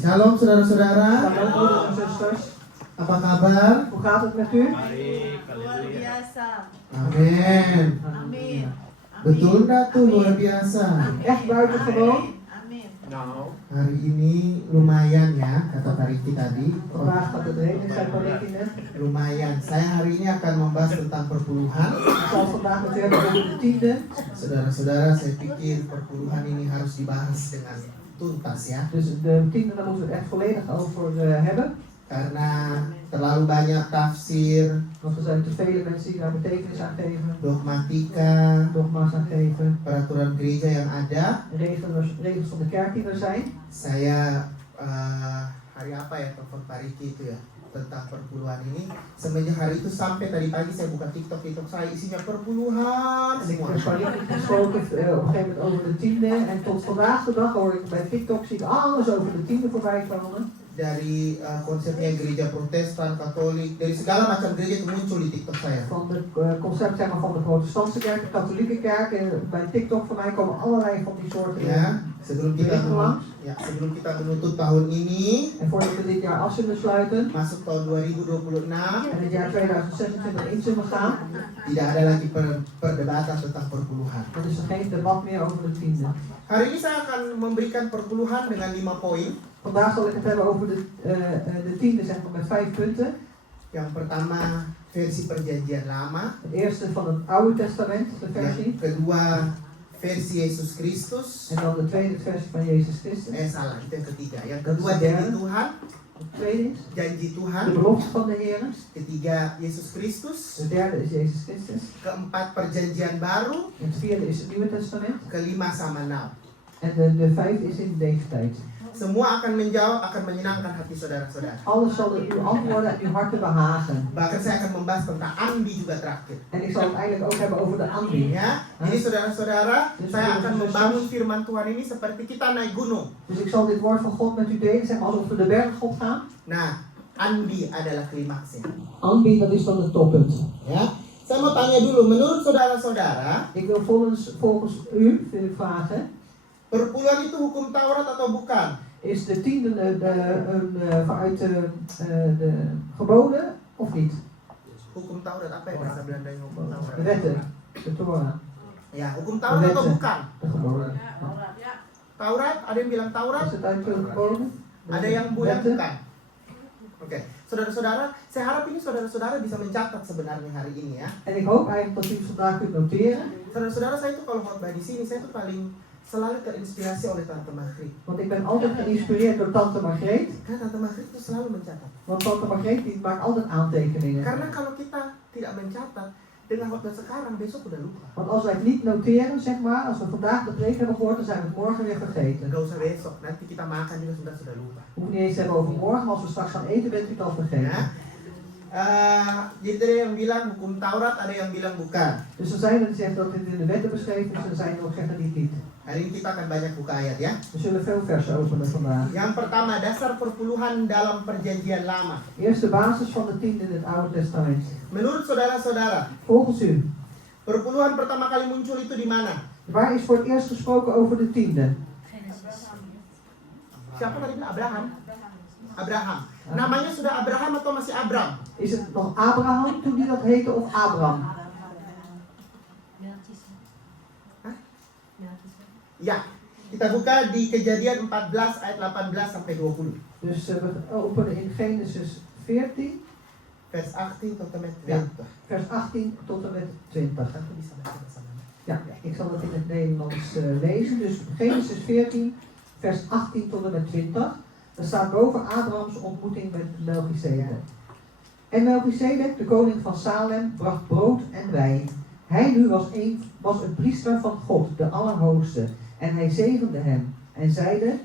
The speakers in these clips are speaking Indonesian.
Shalom saudara-saudara. Hallo broeders en zusters. Apa kabar? Hoe gaat het met u? Luar biasa. Amin. Amin. Betul nggak tuh luar biasa? Echt buitengewoon. Amin. Hari ini lumayan ya, kata Tariki tadi. Vandaag gaat het reden, zei Pauline net. Lumayan. Saya hari ini akan membahas tentang perpuluhan. Ik zal vandaag met u hebben over de tiende. Saudara-saudara, saya pikir perpuluhan ini harus dibahas dengan tuntas ya. Dus de tiende, daar moeten we het echt volledig over hebben. Karena terlalu banyak tafsir, Want er zijn te vele mensen die daar betekenis aan geven, dogmatika, dogma's aan geven, peraturan gereja yang ada. regels van de kerk die er zijn. Saya hari apa ya telepon Pariki itu ya tentang perpuluhan ini. Semenjak hari itu sampai tadi pagi saya buka TikTok saya isinya perpuluhan En ik semua. heb Pauline gesproken op een gegeven moment over de tiende. En tot vandaag de dag hoor ik bij TikTok, zie ik alles over de tiende voorbij komen. Dari konsepnya gereja Protestan, Katolik, dari segala macam gereja itu muncul di TikTok saya. Van het concept zeg maar, van de protestantse kerk, de katholieke kerk. Bij TikTok voor mij komen allerlei van die soorten Ya, sebelum kita menutup tahun ini, En voordat we dit jaar af zullen sluiten masuk tahun 2026, en het jaar 2026 in zullen gaan, tidak ada lagi perdebatan tentang perpuluhan. dan is er geen debat meer over de tiende. Hari ini saya akan memberikan perpuluhan dengan 5 poin. Vandaag zal ik het hebben over de tiende zeg maar, met 5 punten. Yang pertama versi perjanjian lama, Het eerste van het Oude Testament, de versie. yang kedua versi Yesus Kristus. En dan de tweede versie van Jezus Christus. Salah, itu yang ketiga. Yang kedua janji Tuhan, Het tweede is janji de Tuhan. belofte van de Heer. Ketiga Yesus Kristus. De derde is Jezus Christus. Keempat perjanjian baru. Het vierde is het Nieuwe Testament. Kelima sama now. En de vijfde is in deze tijd. Semua akan menjawab, akan menyenangkan hati saudara-saudara. Alles zal uw antwoorden en uw harten behagen. Bahkan saya akan membahas tentang ambi juga terakhir. En ik zal het eigenlijk ook hebben over de aanbieding. Ya, jadi saudara-saudara, saya akan membangun firman Tuhan ini seperti kita naik gunung. Dus ik zal dit woord van God met u delen, zeg maar alsof we de berg God gaan. Nah, ambi adalah klimaksnya. Aanbieden, dat is dan het toppunt. Ya, saya mau tanya dulu, menurut saudara-saudara, Ik wil volgens u, wil ik vragen, perpuluhan itu hukum Taurat atau bukan? is de tiende vanuit de geboden of niet? Hukum Taurat, apa ya bahasa Belandanya hukum De Taurat? wetten, de Torah, Ya, hukum Taurat atau bukan? de geboden. Ya. Taurat, ada yang bilang Taurat, Is het uit de geboden? ada yang bilang Wetten? bukan. Oke, saudara-saudara, saya harap ini saudara-saudara bisa mencatat sebenarnya hari ini ya. En ik hoop eigenlijk dat u het vandaag kunt noteren. Saudara-saudara, saya itu kalau khotbah di sini, saya itu paling selalu terinspirasi oleh Tante Margriet. Want ik ben altijd geïnspireerd door Tante Margreet. Karena Tante Margriet itu selalu mencatat. Want Tante Margreet die maakt altijd aantekeningen. Karena kalau kita tidak mencatat, dengan khotbah sekarang besok udah lupa. Want als wij het niet noteren, zeg maar, als we vandaag de preek hebben gehoord, dan zijn we het morgen weer vergeten. Gak usah besok, nanti kita makan juga sudah lupa. We moeten niet eens hebben over morgen, maar als we straks gaan eten, bent u het al vergeten. Ya. Jadi ada yang bilang hukum Taurat, ada yang bilang bukan. Dus er zijn er die zeggen dat dit in de wetten beschreven is, en er zijn er ook zeggen die niet. Hari ini kita akan banyak buka ayat ya. We zullen veel versen openen vandaag. Yang pertama, dasar perpuluhan dalam perjanjian lama. Eerst de basis van de tiende in het Oude Testament. Menurut saudara-saudara, Volgens u, perpuluhan pertama kali muncul itu di mana? waar is voor het eerst gesproken over de tiende? Siapa tadi bilang? Abraham. Namanya sudah Abraham atau masih Abram? Is het nog Abraham toen die dat heette of Abram? Ya, kita buka di Kejadian 14 ayat 18 sampai 20. Dus we openen in Genesis 14, Vers 18 tot en met Ja. 20. vers 18 tot en met 20. Aku bisa baca bersama. Ja, ik zal het in het Nederlands lezen. Dus Genesis 14, vers 18 tot en met 20. Er staat boven Abrahams ontmoeting met Melchizedek. En Melchizedek, de koning van Salem, bracht brood en wijn. Hij nu was een priester van God, de Allerhoogste. En hij zegende hem en zeide: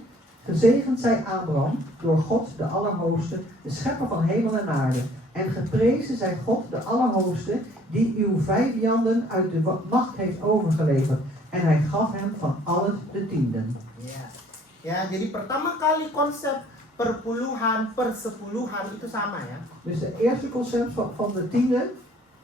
gezegend zij Abraham door God, de Allerhoogste, de schepper van hemel en aarde. En geprezen zij God, de Allerhoogste, die uw vijanden uit de macht heeft overgeleverd. En hij gaf hem van alles de tienden. Ya. Ya, jadi pertama kali konsep perpuluhan, persepuluhan itu sama ya. Dus de eerste concept van de tiende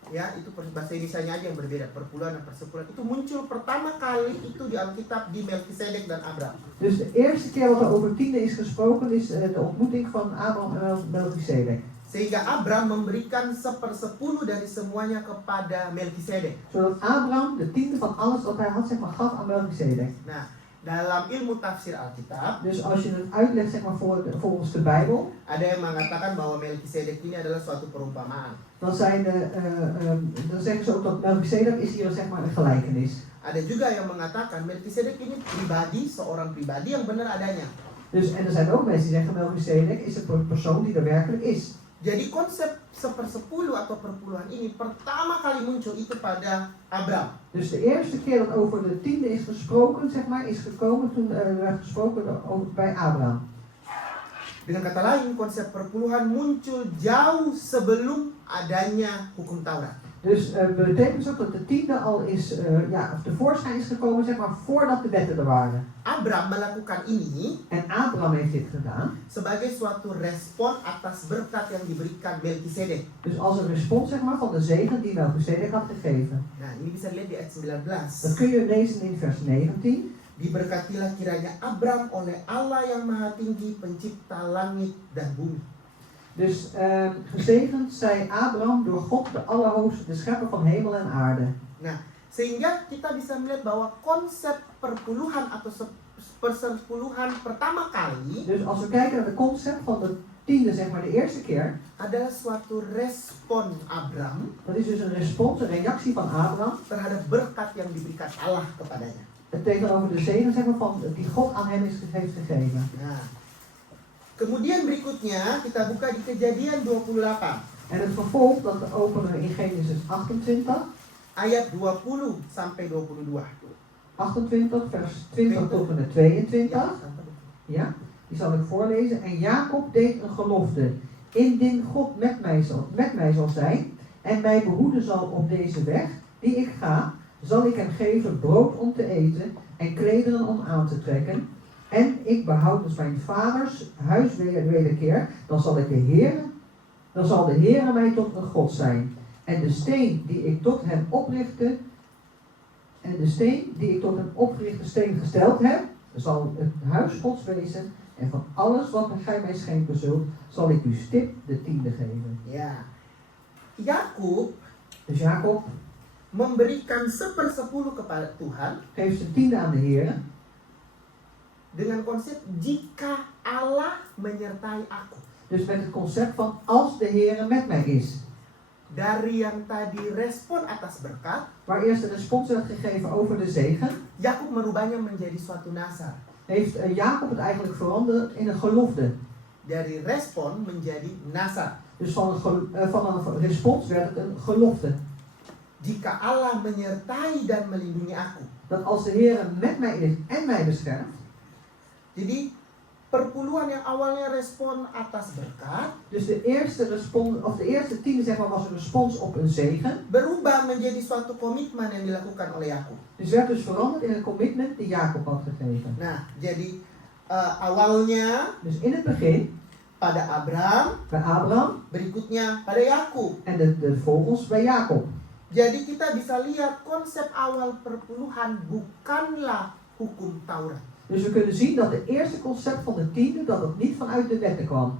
Ya, itu bahasa Indonesianya aja yang berbeda, perpuluhan dan persepuluhan. Itu muncul pertama kali itu di Alkitab di Melkisedek dan Abraham. Dus de eerste keer wat er over tiende is gesproken is de ontmoeting van Abraham en Melchizedek. Sehingga Abraham memberikan 1/10 dari semuanya kepada Melkisedek. Zodat Abraham de tiende van alles wat hij had, zeg maar, gaf aan Melchizedek. Nah, dalam ilmu tafsir Alkitab, Dus als je het uitlegt, zeg maar, volgens de Bijbel, ada yang mengatakan bahwa Melkisedek ini adalah suatu perumpamaan. dan zeggen ze ook dat Melchizedek is hier, zeg maar, een gelijkenis. Ada juga yang mengatakan Melkisedek ini pribadi, seorang pribadi yang benar adanya. Dus, en er zijn ook mensen die zeggen Melchizedek is een persoon die er werkelijk is. Jadi konsep 1/10 atau perpuluhan ini pertama kali muncul itu pada Abraham. Dus de eerste keer dat over de tiende is gesproken, zeg maar, is gekomen toen er werd gesproken bij Abraham. Dengan kata lain, konsep perpuluhan muncul jauh sebelum adanya hukum Taurat. Dus betekent ook dat de tiende al is, tevoorschijn is gekomen, zeg maar, voordat de wetten er waren. Abraham melakukan ini En Abraham heeft dit gedaan. sebagai suatu respon atas berkat yang diberikan Melkisedek. Dus als een respons, zeg maar, van de zegen die Melchizedek had gegeven. Nah, ini bisa dilihat di ayat 19. Dat kun je lezen in vers 19. Diberkatilah kiranya Abraham oleh Allah yang Maha Tinggi, pencipta langit dan bumi. Dus gezegend zij Abraham door God de Allerhoogste, de schepper van hemel en aarde. Nah, sehingga kita bisa melihat bahwa konsep perpuluhan atau persepuluhan pertama kali Dus als we kijken naar de concept van de tiende, zeg maar, de eerste keer, adalah suatu respon Abraham dat is dus een respons, een reactie van Abraham terhadap berkat yang diberikan Allah kepadanya. tegenover de zegen, zeg maar, van, die God aan hem heeft gegeven. Nah, kemudian berikutnya kita buka di Kejadian 28 En het vervolg, dat openen we in Genesis 28, ayat 20 sampai 22. 28 vers 20 tot en met 22. Ya, Ja, die zal ik voorlezen. En Jacob deed een gelofte. Indien God met mij zal zijn en mij behoeden zal op deze weg die ik ga, zal ik hem geven brood om te eten en klederen om aan te trekken. En ik behoud dus mijn vaders huis wederkeer, dan zal de Heere mij tot een God zijn. En de steen die ik tot hem oprichte, steen gesteld heb, zal het huis Gods wezen. En van alles wat gij mij schenken zult, zal ik u stip de tiende geven. Ya. Yakub Dus Jacob memberikan 1/10 kepada Tuhan geeft zijn tiende aan de Heer. dengan konsep jika Allah menyertai aku. Dus met het concept van als de Heer met mij is. Dari yang tadi respon atas berkat, Waar eerst een respons werd gegeven over de zegen, Yakub merubahnya menjadi suatu nasar. heeft Jacob het eigenlijk veranderd in een gelofte. Dari respon menjadi nasar. Dus van een respons werd het een gelofte. Jika Allah menyertai dan melindungi aku. Dat als de Heer met mij is en mij beschermt. Jadi perpuluhan yang awalnya respon atas berkat, Dus de eerste tiende, zeg maar, was een respons op een zegen. berubah menjadi suatu komitmen yang dilakukan oleh Yakub. Dus werd dus veranderd in een commitment die Jacob had gegeven. Nah, jadi awalnya Dus in het begin pada Abraham, bij Abraham berikutnya pada Yakub. en de volgens bij Jacob. Jadi kita bisa lihat konsep awal perpuluhan bukanlah hukum Taurat. Dus we kunnen zien dat het eerste concept van de tiende, dat het niet vanuit de wetten kwam.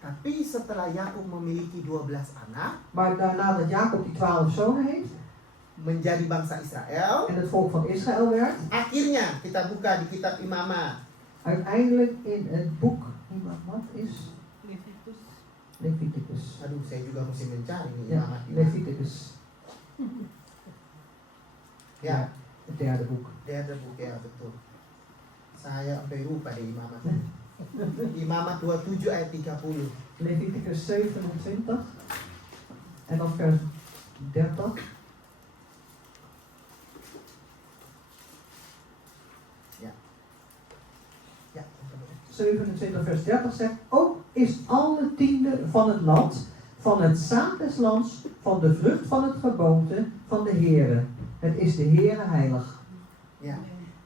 Tapi setelah Yakub memiliki 12 anak, Maar daarna dat Jacob die 12 zonen heeft menjadi bangsa Israel, en het volk van Israël werd, akhirnya kita buka di kitab Imamat. uiteindelijk in het boek, wat is? Leviticus. Aduh, saya juga mesti mencari nih Ja, Imamat. Leviticus. Ya, Het derde boek. derde boek ya, betul. Saya sampai lupa deh Imamat. Imamat 27 ayat 30. Leviticus 27 en dan vers 30. Ya, 27 vers 30 zegt, ook is alle tiende van het land, van het zaad des lands, van de vrucht van het geboomte, van de Heere. Het is de Heere heilig. ya.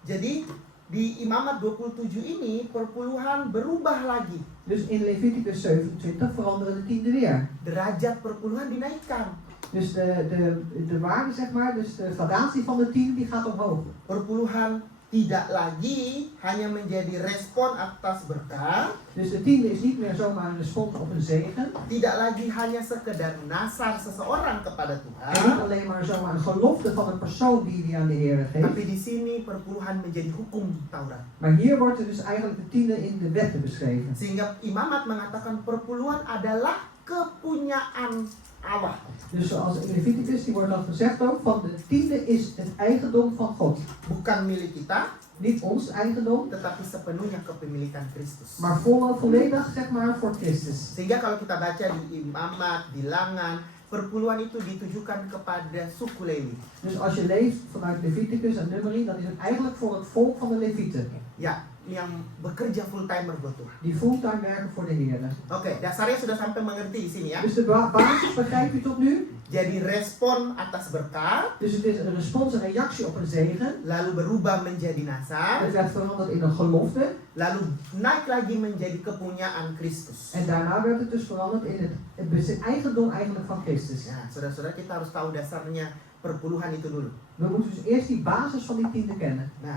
Jadi di Imamat 27 ini perpuluhan berubah lagi. Dus in Leviticus 27 veranderen de tiende weer. Derajat perpuluhan dinaikkan. Dus de waarde, zeg maar, dus de gradatie van de tiende, die gaat omhoog. Perpuluhan tidak lagi hanya menjadi respon atas berkat, Dus de tiende is niet meer zomaar een respons op een zegen. tidak lagi hanya sekedar nasar seseorang kepada En niet Tuhan, alleen maar zomaar een gelofte van een persoon die aan de Heer geeft. tapi di sini perpuluhan menjadi hukum Taurat. Maar hier wordt er dus eigenlijk de tiende in de wetten beschreven. Sehingga imamat mengatakan perpuluhan adalah kepunyaan Allah. Dus zoals in Leviticus, die wordt dan gezegd ook, van de tiende is het eigendom van God. Bukan milik kita, Niet ons eigendom, tetapi sepenuhnya kepemilikan Kristus. maar volledig, zeg maar, voor Christus. Sehingga kalau kita baca di imamat, bilangan, perpuluhan itu ditujukan kepada suku Lewi. Dus als je leest vanuit Leviticus en Numeri, dan is het eigenlijk voor het volk van de Levieten. Ya, yang bekerja full timer buat Tuhan. Die fulltime werken voor de Heer. Oke, dasarnya sudah sampai mengerti di sini ya. Dus de basis begrijp je tot nu. Jadi respon atas berkat, Dus het is een respons, een reactie op een zegen. lalu berubah menjadi nasar, Het werd veranderd in een gelofte. lalu naik lagi menjadi kepunyaan Kristus. En daarna werd het dus veranderd in het eigendom eigenlijk van Christus. Ya, saudara-saudara, kita harus tahu dasarnya perpuluhan itu dulu. We moeten dus eerst die basis van die tiende kennen. Nah,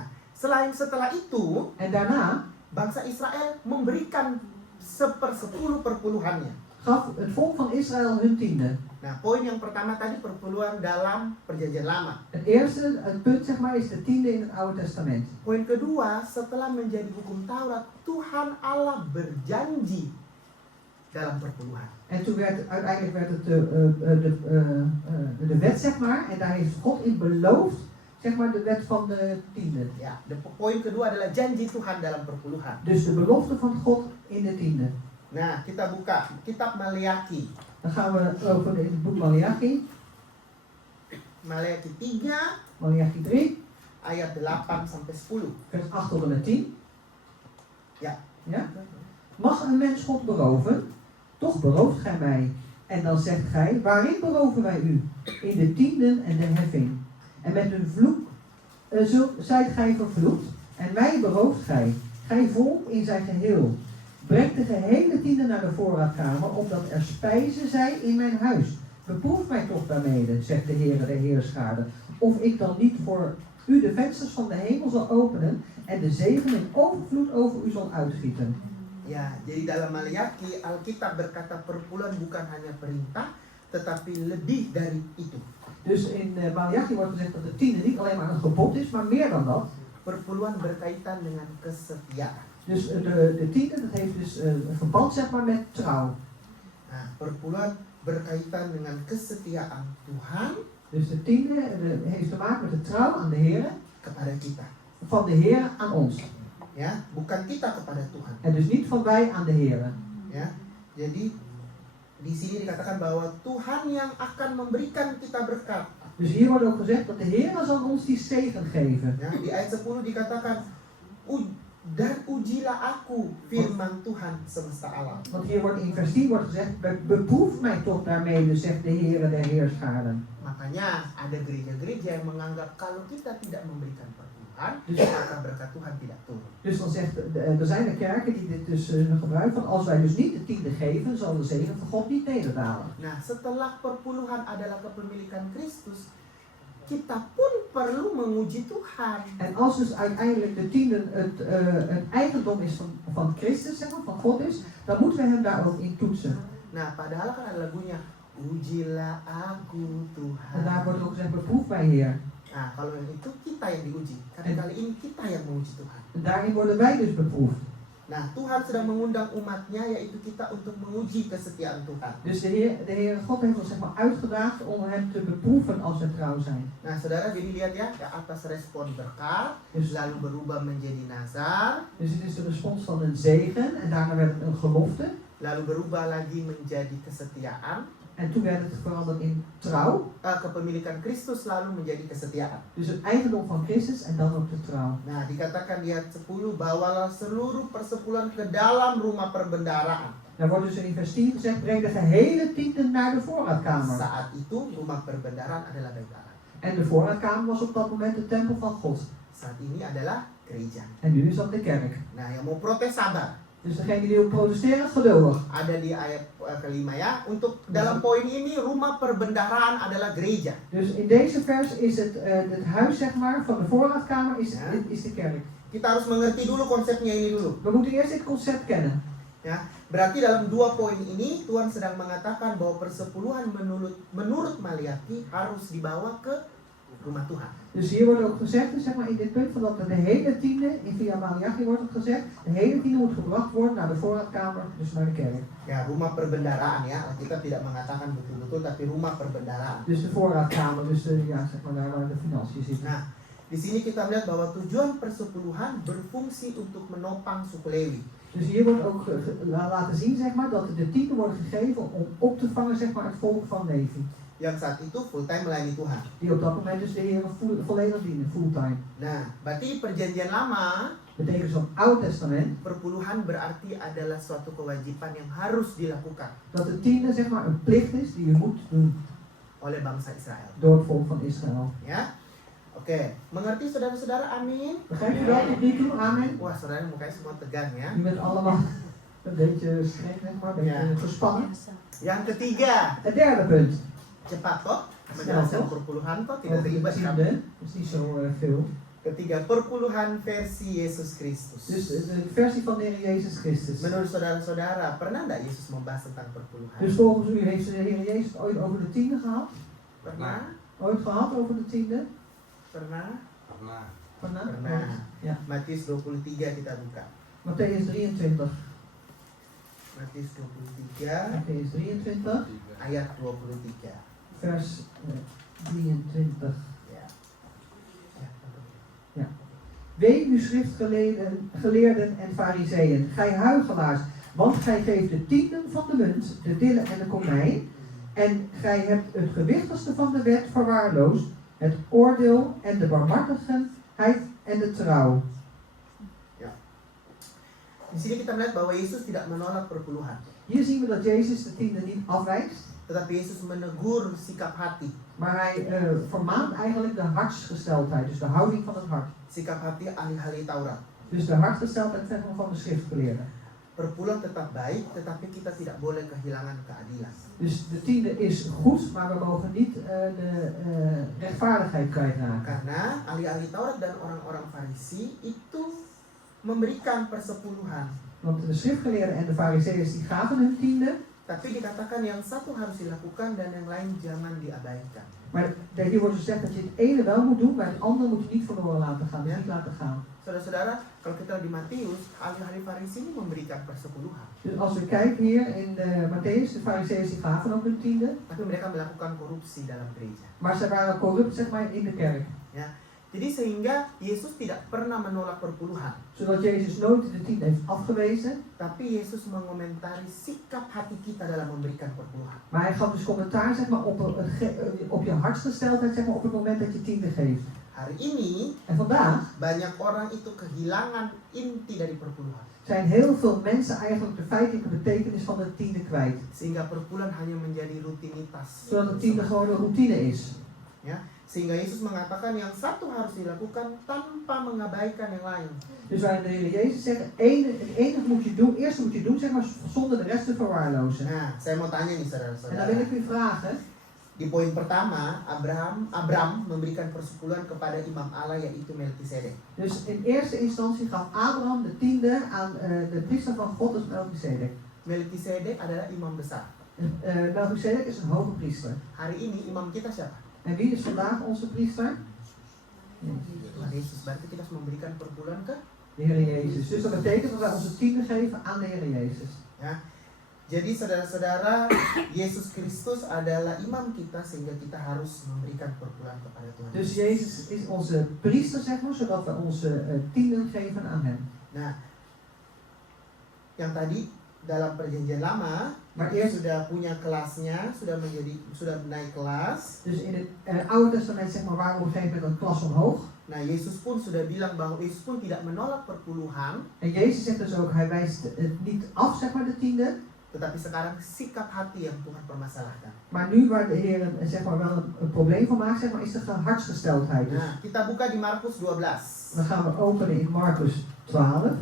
setelah itu, En daarna bangsa Israel memberikan 1/10 perpuluhannya. gaf het volk van Israël hun tiende. Nah, poin yang pertama tadi perpuluhan dalam perjanjian lama. Het punt zeg maar, is de tiende in het Oude Testament. Poin kedua, setelah menjadi hukum Taurat, Tuhan Allah berjanji dalam perpuluhan. En toen uiteindelijk werd het de wet, zeg maar, en daar heeft God in beloofd, zeg maar, de wet van de tiende. Ya, poin kedua adalah janji Tuhan dalam perpuluhan. Dus de belofte van God in de tiende. Nah, kita buka kitab Maleakhi. Dan gaan we over in het boek Maleachi, Maleakhi 3 Maleachi 3, ayat 8 sampai 10. vers 8 tot en met 10. Ja. Ja? Mag een mens God beroven? Toch berooft gij mij. En dan zegt gij, waarin beroven wij u? In de tienden en de heffing. En met een vloek zijt gij vervloekt. En mij berooft gij. Gij volk in zijn geheel. Breng de gehele tiende naar de voorraadkamer, opdat er spijzen zij in mijn huis. Beproef mij toch daarmede, zegt de Heere, de Heerscharen, of ik dan niet voor u de vensters van de hemel zal openen en de zegen in overvloed over u zal uitgieten. Ya, jadi dalam Maleakhi Alkitab berkata perpuluhan bukan hanya perintah, tetapi lebih dari itu. Dus in Maleachi wordt gezegd dat de tiende niet alleen maar een gebod is, maar meer dan dat. Perpuluhan berkaitan dengan kesetiaan. Dus de tiende, dat heeft dus een verband, zeg maar, met trouw. Nah, perpuluhan berkaitan dengan kesetiaan Tuhan Dus de tiende heeft te maken met de trouw aan de Heer, kepada kita. van de Heer aan ons. Ya, bukan kita kepada Tuhan. En dus niet van wij aan de Heer. Ya, jadi di sini dikatakan bahwa Tuhan yang akan memberikan kita berkat. Dus hier wordt ook gezegd dat de Heer zal ons die zegen geven. Ya, di ayat 10 dikatakan dan ujilah aku firman Tuhan semesta alam. Want hier wordt in vers 10 wordt gezegd, beproef mij toch daarmee, zegt de Heere der Heerscharen. Makanya ada gereja-gereja yang menganggap kalau kita tidak memberikan perpuluhan, maka berkat Tuhan tidak turun. Dus dan zegt, er zijn er kerken die dit dus gebruiken, van als wij dus niet de tiende geven, zal de zegen van God niet nederdalen. Nah, setelah perpuluhan adalah kepemilikan Kristus, kita pun perlu menguji Tuhan. En als dus uiteindelijk de tiende het eigendom is van Christus, zeg maar, van God is, dan moeten we hem daar ook in toetsen. Nah, padahal kan ada lagunya, ujilah aku En daar Tuhan. wordt ook gezegd, beproef mij Heer. Nah, kalau yang itu kita yang diuji. Karena kali ini kita yang menguji Tuhan. En daarin worden wij dus beproefd. Nah, Tuhan sedang mengundang umatnya, yaitu kita untuk menguji kesetiaan Tuhan. Dus de Heer God heeft ons zeg maar uitgedaagd om hem te beproeven als we trouw zijn. Nah, saudara, jadi lihat ya, ke atas respon berkat, Dus, lalu berubah menjadi nazar, dus het is de respons van een zegen en daarna werd het een gelofte. lalu berubah lagi menjadi kesetiaan, En toen werd het veranderd in trouw. kepemilikan Kristus lalu menjadi kesetiaan. Dus het eigendom van Christus en dan ook de trouw. Nah, dikatakan di ayat 10, bawalah seluruh persepuluhan ke dalam rumah perbendaharaan. Daar wordt dus in vers 10 gezegd, breng de gehele tiende naar de voorraadkamer. Saat itu rumah perbendaharaan adalah bait Allah. En de voorraadkamer was op dat moment de tempel van God. Saat ini adalah gereja. En nu is dat de kerk. Nah, yang mau protes sabar. Dus degene die wil protesteren, geduldig. Ada di ayat kelima ya. Untuk dalam poin ini rumah perbendaharaan adalah gereja. Dus in deze vers is het huis zeg maar, van de voorraadkamer is de kerk. Kita harus mengerti dulu konsepnya ini dulu. We moeten eerst dit concept kennen. Ya, berarti dalam dua poin ini Tuhan sedang mengatakan bahwa persepuluhan menurut Maliaki harus dibawa ke rumah Tuhan. Dus hier wordt ook gezegd, zeg maar in dit punt, van dat de hele tiende, in via Malachi wordt het gezegd, de hele tiende moet gebracht worden naar de voorraadkamer, dus naar de kerk. Ya, rumah perbendaharaan ya. Kita tidak mengatakan betul-betul, tapi rumah perbendaharaan. Dus de voorraadkamer, dus ja, zeg maar daar waar de financiën zitten. Nah, di sini kita melihat bahwa tujuan persepuluhan berfungsi untuk menopang suku Lewi. Dus hier wordt ook laten zien, zeg maar, dat de tiende wordt gegeven om op te vangen, zeg maar, het volk van Levi. Yang saat itu full-time melayani Tuhan. Die op dat moment dus de Heer volledig dienen, fulltime. Nah, berarti perjanjian lama, Betekent zo'n Oud Testament, perpuluhan berarti adalah suatu kewajiban yang harus dilakukan dat de tiende, zeg maar, een plicht is die je moet doen oleh bangsa Israel. door het volk van Israël. Ya, oke, mengerti saudara-saudara? Amin. Begrijp je dat tot nu toe? Amen. Wah, saudara mukanya semua tegang ya. Je bent allemaal een beetje streng, zeg maar, een beetje gespannen. Yang ketiga, Het derde punt. cepat toh, Snel menjelaskan toch? perpuluhan toh, tidak Over de ribet kan? tiende, dat is niet zo veel. Ketiga, perpuluhan versi Yesus Kristus. Dus de versie van de Heer Jezus Christus. Menurut saudara-saudara, pernah nggak Yesus membahas tentang perpuluhan? Dus volgens u heeft de Heer Jezus het ooit over de tiende gehad? Pernah? Ooit gehad over de tiende? Pernah? Pernah? Pernah. Ja. Matius 23 kita buka. Matthäus 23. Matius 23 Matthäus 23, ayat 23. vers 23. Ya. Wee u schriftgeleerden en fariseeën, gij huichelaars, want gij geeft de tienden van de munt, de dille en de komijn, en gij hebt het gewichtigste van de wet verwaarloosd, het oordeel en de barmhartigheid en de trouw. Di sini kita melihat bahwa Yesus tidak menolak perpuluhan, Hier zien we dat Jezus de tiende niet afwijst, tetapi Yesus menegur sikap hati. maar hij vermaant eigenlijk de hartsgesteldheid, dus de houding van het hart. Sikap hati ahli-ahli Taurat. Dus de hartsgesteldheid zeg maar, van de schriftgeleerden. Perpuluhan tetap baik, tetapi kita tidak boleh kehilangan keadilan. Dus de tiende is goed, maar we mogen niet de rechtvaardigheid kwijtraken. Karena ahli-ahli Taurat dan orang-orang Farisi itu memberikan persepuluhan, Want de schriftgeleerden en de fariseeërs die gaven hun tiende, tapi dikatakan yang satu harus dilakukan dan yang lain jangan diabaikan. maar hier wordt gezegd dat je het ene wel moet doen, maar het andere moet je niet verloren laten gaan, dus niet laten gaan. Saudara-saudara, kalau kita di Matius, ahli-ahli Farisi ini memberikan persepuluhan, Dus als we kijken hier in Matthäus, de fariseeërs die gaven ook hun tiende, tapi mereka melakukan korupsi dalam gereja. maar ze waren corrupt zeg maar in de kerk. Jadi sehingga Yesus tidak pernah menolak perpuluhan, Zodat Jezus nooit de tiende heeft afgewezen, tapi Yesus mengomentari sikap hati kita dalam memberikan perpuluhan. maar hij gaf dus commentaar zeg maar, op je hartsgesteldheid zeg maar, op het moment dat je tiende geeft. Hari ini En vandaag banyak orang itu kehilangan inti dari perpuluhan, zijn heel veel mensen eigenlijk de feitelijke betekenis van de tiende kwijt. sehingga perpuluhan hanya menjadi rutinitas. Zodat de tiende gewoon een routine is. Sehingga Yesus mengatakan yang satu harus dilakukan tanpa mengabaikan yang lain. Dus waarin de Heer Jezus zegt, het enige moet je doen, eerst moet je doen, zeg maar, zonder de rest te verwaarlozen. Nah, saya mau tanya nih En dan saudara-saudara. wil ik u vragen, Di poin pertama, Abram memberikan persepuluhan kepada imam Allah yaitu Melkisedek. dus in eerste instantie gaf Abraham de tiende aan de priester van God, dus Melchizedek. Melkisedek adalah imam besar. Melchizedek is een hoge priester. Hari ini imam kita siapa? En wie is vandaag onze priester? Tuhan Yesus. Berarti kita harus memberikan perpuluhan ke? De Heer Jezus. Dus dat betekent dat wij onze tiende geven aan de Heer Jezus. Ya. Jadi saudara-saudara, Yesus Kristus adalah imam kita sehingga kita harus memberikan perpuluhan kepada Tuhan. Dus Jezus is onze priester, zeg maar, zodat we onze tienden geven aan hem. Nah, yang tadi dalam perjanjian lama, Maar itu eerst, sudah punya kelasnya, sudah naik kelas. dus in het Oude Testament, zeg maar, waren we op een gegeven moment een klas omhoog. Nah, Yesus pun sudah bilang bahwa Yesus pun tidak menolak perpuluhan, En Jezus zegt dus ook, hij wijst het niet af, zeg maar, de tiende. tetapi sekarang sikap hati yang Tuhan permasalahkan. Maar nu waar de Heer zeg maar, wel een probleem van maakt, zeg maar, is de hartsgesteldheid. Dus Nah, kita buka di Markus 12. dan gaan we openen in Markus 12.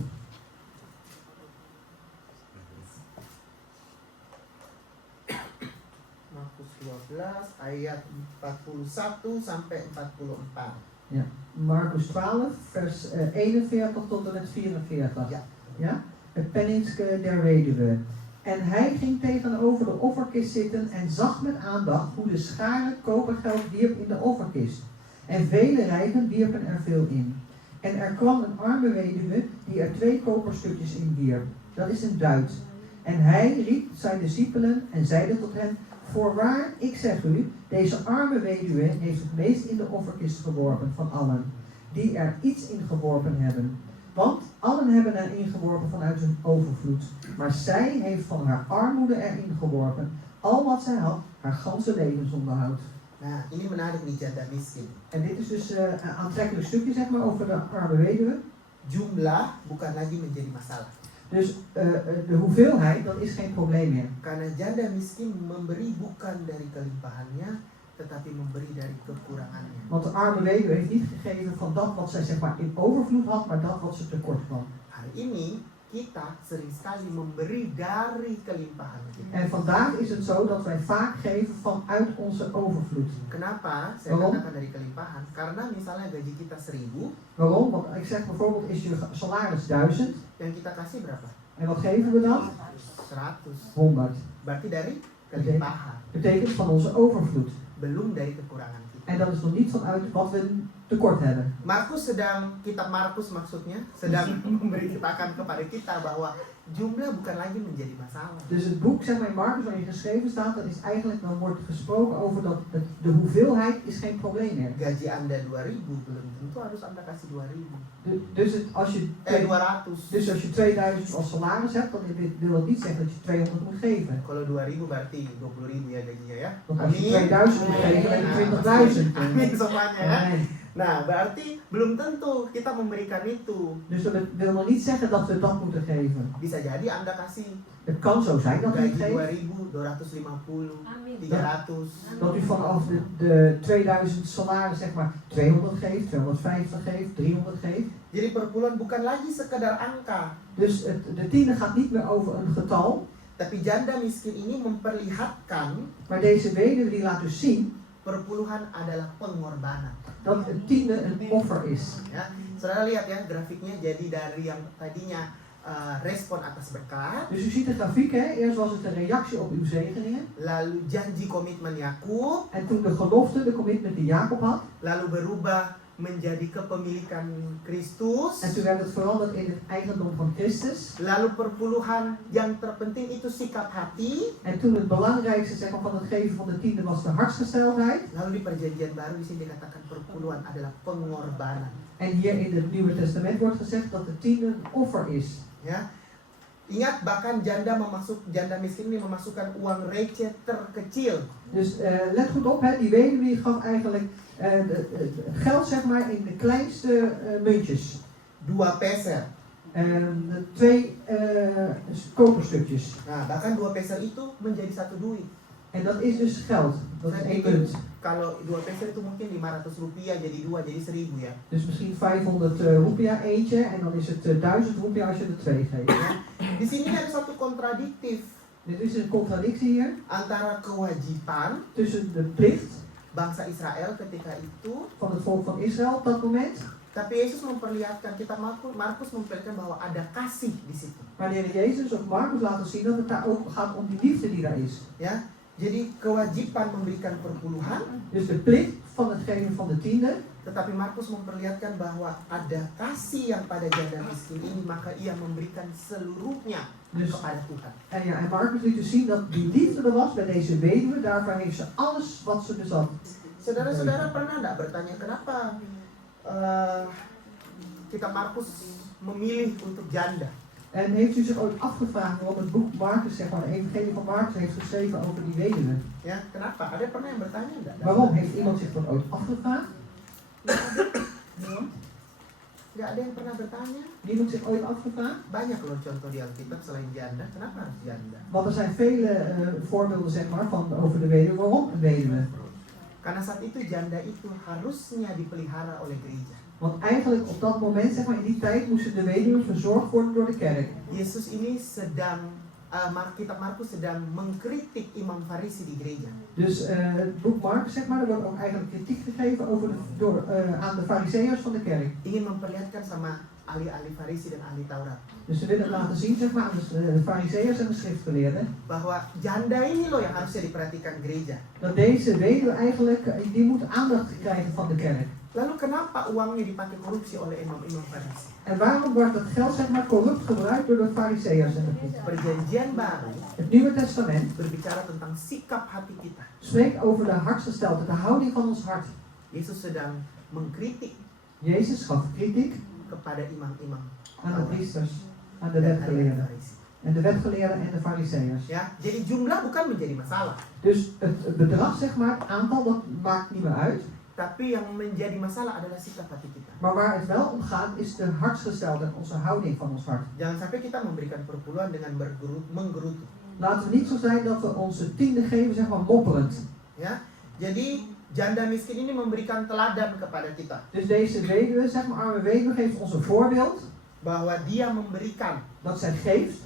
12 ayat 41 sampai 44. Ja. Marcus 12, vers 41 tot en met 44. Ja. Ja? Het penningske der weduwe. En hij ging tegenover de offerkist zitten en zag met aandacht hoe de schare kopergeld wierp in de offerkist. En vele rijken wierpen er veel in. En er kwam een arme weduwe die er 2 koperstukjes in wierp. Dat is een duit. En hij riep zijn discipelen en zeide tot hen: voorwaar, ik zeg u, deze arme weduwe heeft het meest in de offerkist geworpen van allen, die er iets in geworpen hebben. Want allen hebben erin geworpen vanuit hun overvloed. Maar zij heeft van haar armoede erin geworpen, al wat zij had, haar ganse levensonderhoud. Nah, ini menarik nih janda miskin. En dit is dus een aantrekkelijk stukje, zeg maar, over de arme weduwe. Jumlah bukan lagi menjadi masalah. Dus de hoeveelheid, dat is geen probleem meer. Karena janda miskin memberi bukan dari kelimpahannya, tetapi memberi dari kekurangannya. Want de arme weduwe heeft niet gegeven van dat wat zij, zeg maar, in overvloed had, maar dat wat ze tekort kwam. Hari ini kita sering sekali memberi dari kelimpahan kita. En vandaag is het zo dat wij vaak geven vanuit onze overvloed. Kenapa saya Waarom? katakan dari kelimpahan? Karena misalnya gaji kita 1000, Waarom? Want ik zeg bijvoorbeeld, is je salaris 1000 yang kita kasih berapa? en wat geven we dan? 100. 100. Berarti dari kelimpahan, Betekent van onze overvloed. belum dari kekurangan kita. En dat is nog niet vanuit wat we tekort hebben. Kitab Markus maksudnya sedang memberitakan kepada kita bahwa jumlah bukan lagi menjadi masalah. Dus het boek, zeg maar, in Marcus waarin geschreven staat, dat is eigenlijk, dan wordt gesproken over dat de hoeveelheid is geen probleem meer. Gaji Anda 2000 belum tentu harus Anda kasih 2000. Dus als je 200. Dus als je 2000 als salaris hebt, dan wil dat niet zeggen dat je 200 moet geven. Kalau 2000 berarti 20.000 ya gajinya ya. Want als je 2000 moet geven, dan heb je 20.000. Amin semuanya ya. Nee. Nah, berarti belum tentu kita memberikan itu. Dus dat wil nog niet zeggen dat we dat moeten geven. Bisa jadi Anda kasih Het kan zo zijn dat u gaji geeft, 2000, 250, Amin. 300. dat u vanaf de 2000 salaris, zeg maar, 200 geeft, 250 geeft, 300 geeft. Jadi perpuluhan bukan lagi sekedar angka. Dus de tiende gaat niet meer over een getal, Tapi janda miskin ini memperlihatkan maar deze weduwe die laat dus zien perpuluhan adalah pengorbanan. dat het tiende een offer is. Ya, saudara lihat ya grafiknya. Jadi dari yang tadinya respon atas berkat, Dus u ziet de grafiek, hè? Eerst was het een reactie op uw zegeningen. lalu janji komitmen Yakub, En toen de gelofte, de commitment die Jacob had. lalu berubah menjadi kepemilikan Kristus, En toen werd het veranderd in het eigendom van Christus. lalu perpuluhan yang terpenting itu sikap hati, En toen het belangrijkste, zeg maar, van het geven van de tiende was de hartsgesteldheid. lalu di perjanjian baru di sini dikatakan perpuluhan adalah pengorbanan. En hier in het Nieuwe Testament wordt gezegd dat de tiende een offer is. Ya, ingat bahkan janda miskin ini memasukkan uang receh terkecil. Dus let goed op, hè? Die weduwe die gaf eigenlijk geld, zeg maar, in de kleinste muntjes. 2 peser. De 2 koperstukjes. Nah, bahkan 2 peser itu menjadi 1 duit. En dat is dus geld. Dat is Saya 1 pikir munt. kalau 2 peser itu mungkin 500 rupiah jadi 2 jadi 1000 ya. Dus misschien 500 roepia eentje en dan is het 1000 roepia als je er 2 geeft. Ya. Di sini ada satu kontradiktif Dit is een contradictie hier antara kewajiban tussen de plicht bangsa Israel ketika itu, van het volk van Israël op dat moment, tapi Yesus memperlihatkan, kita Markus memperlihatkan bahwa ada kasih di situ. wanneer Jezus of Marcus laten zien dat het daar ook gaat om die liefde die daar is. Ya. Jadi kewajiban memberikan perpuluhan, Dus de plicht van het geven van de tiende, tetapi Markus memperlihatkan bahwa ada kasih yang pada janda miskin ini, maka ia memberikan seluruhnya Dus, kepada Tuhan. en Marcus liet dus zien dat die liefde er was bij deze weduwe, daarvoor heeft ze alles wat ze bezat. Saudara-saudara pernah enggak bertanya kenapa kita Markus memilih untuk janda? En heeft u zich ooit afgevraagd waarom het boek Marcus, zeg maar, de evangelie van Marcus heeft geschreven over die weduwe? Ya, kenapa? Ada pernah yang bertanya enggak? Waarom? Heeft iemand zich dat ooit afgevraagd? Niemand? Enggak ada yang pernah bertanya? Niemand zich ooit afgevraagd? Banyak loh contoh di Alkitab selain janda. Kenapa harus janda? Want er zijn vele voorbeelden, zeg maar, van over de weduwe. Waarom een weduwe? Karena saat itu janda itu harusnya dipelihara oleh gereja. Want eigenlijk op dat moment, zeg maar, in die tijd moesten de weduwen verzorgd worden door de kerk. Yesus ini sedang kitab Markus sedang mengkritik imam Farisi di gereja. Dus het boek Markus, zeg maar, er wordt ook eigenlijk kritiek gegeven aan de fariseërs van de kerk. Ingin memperlihatkan sama ahli-ahli Farisi dan ahli Taurat Dus ze willen laten zien, zeg maar, aan de fariseërs en de schriftgeleerden, bahwa janda ini loh yang harusnya diperhatikan gereja. dat deze weduwe eigenlijk, die moet aandacht krijgen van de kerk. Lalu kenapa uangnya dipakai korupsi oleh imam-imam Farisi? En waarom wordt dat geld, zeg maar, corrupt gebruikt door de fariseërs en de priesters? Perjanjian baru Het Nieuwe Testament berbicara tentang sikap hati kita. spreekt over de hartsgesteldheid, de houding van ons hart. Yesus sedang mengkritik Jezus gaf kritiek kepada imam-imam aan de priesters, aan de dan ahli wetgeleerden. Farisi. En de wetgeleerden en de fariseërs. Ya, jadi jumlah bukan menjadi masalah, Dus het bedrag, zeg maar, het aantal, dat maakt niet meer uit. tapi yang menjadi masalah adalah sikap hati kita. Maar waar het wel om gaat, is de hartsgesteldheid, onze houding van ons hart. Jangan sampai kita memberikan perpuluhan dengan menggerutu. Laten we niet zo zijn dat we onze tiende geven, zeg maar, mopperend. Ya, jadi janda miskin ini memberikan teladan kepada kita Dus deze weduwe, zeg maar, arme weduwe, geeft ons een voorbeeld bahwa dia memberikan dat zij geeft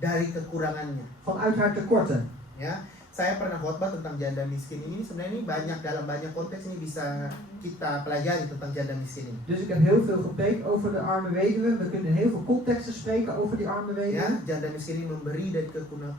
dari kekurangannya. vanuit haar tekorten. Ya, saya pernah khotbah tentang janda miskin ini. Sebenarnya ini dalam banyak konteks ini bisa kita pelajari tentang janda miskin ini. Dus ik heb heel veel gepreekt over de arme weduwe. We kunnen in heel veel contexten spreken over die arme weduwe. Ya, janda miskin ini memberi dari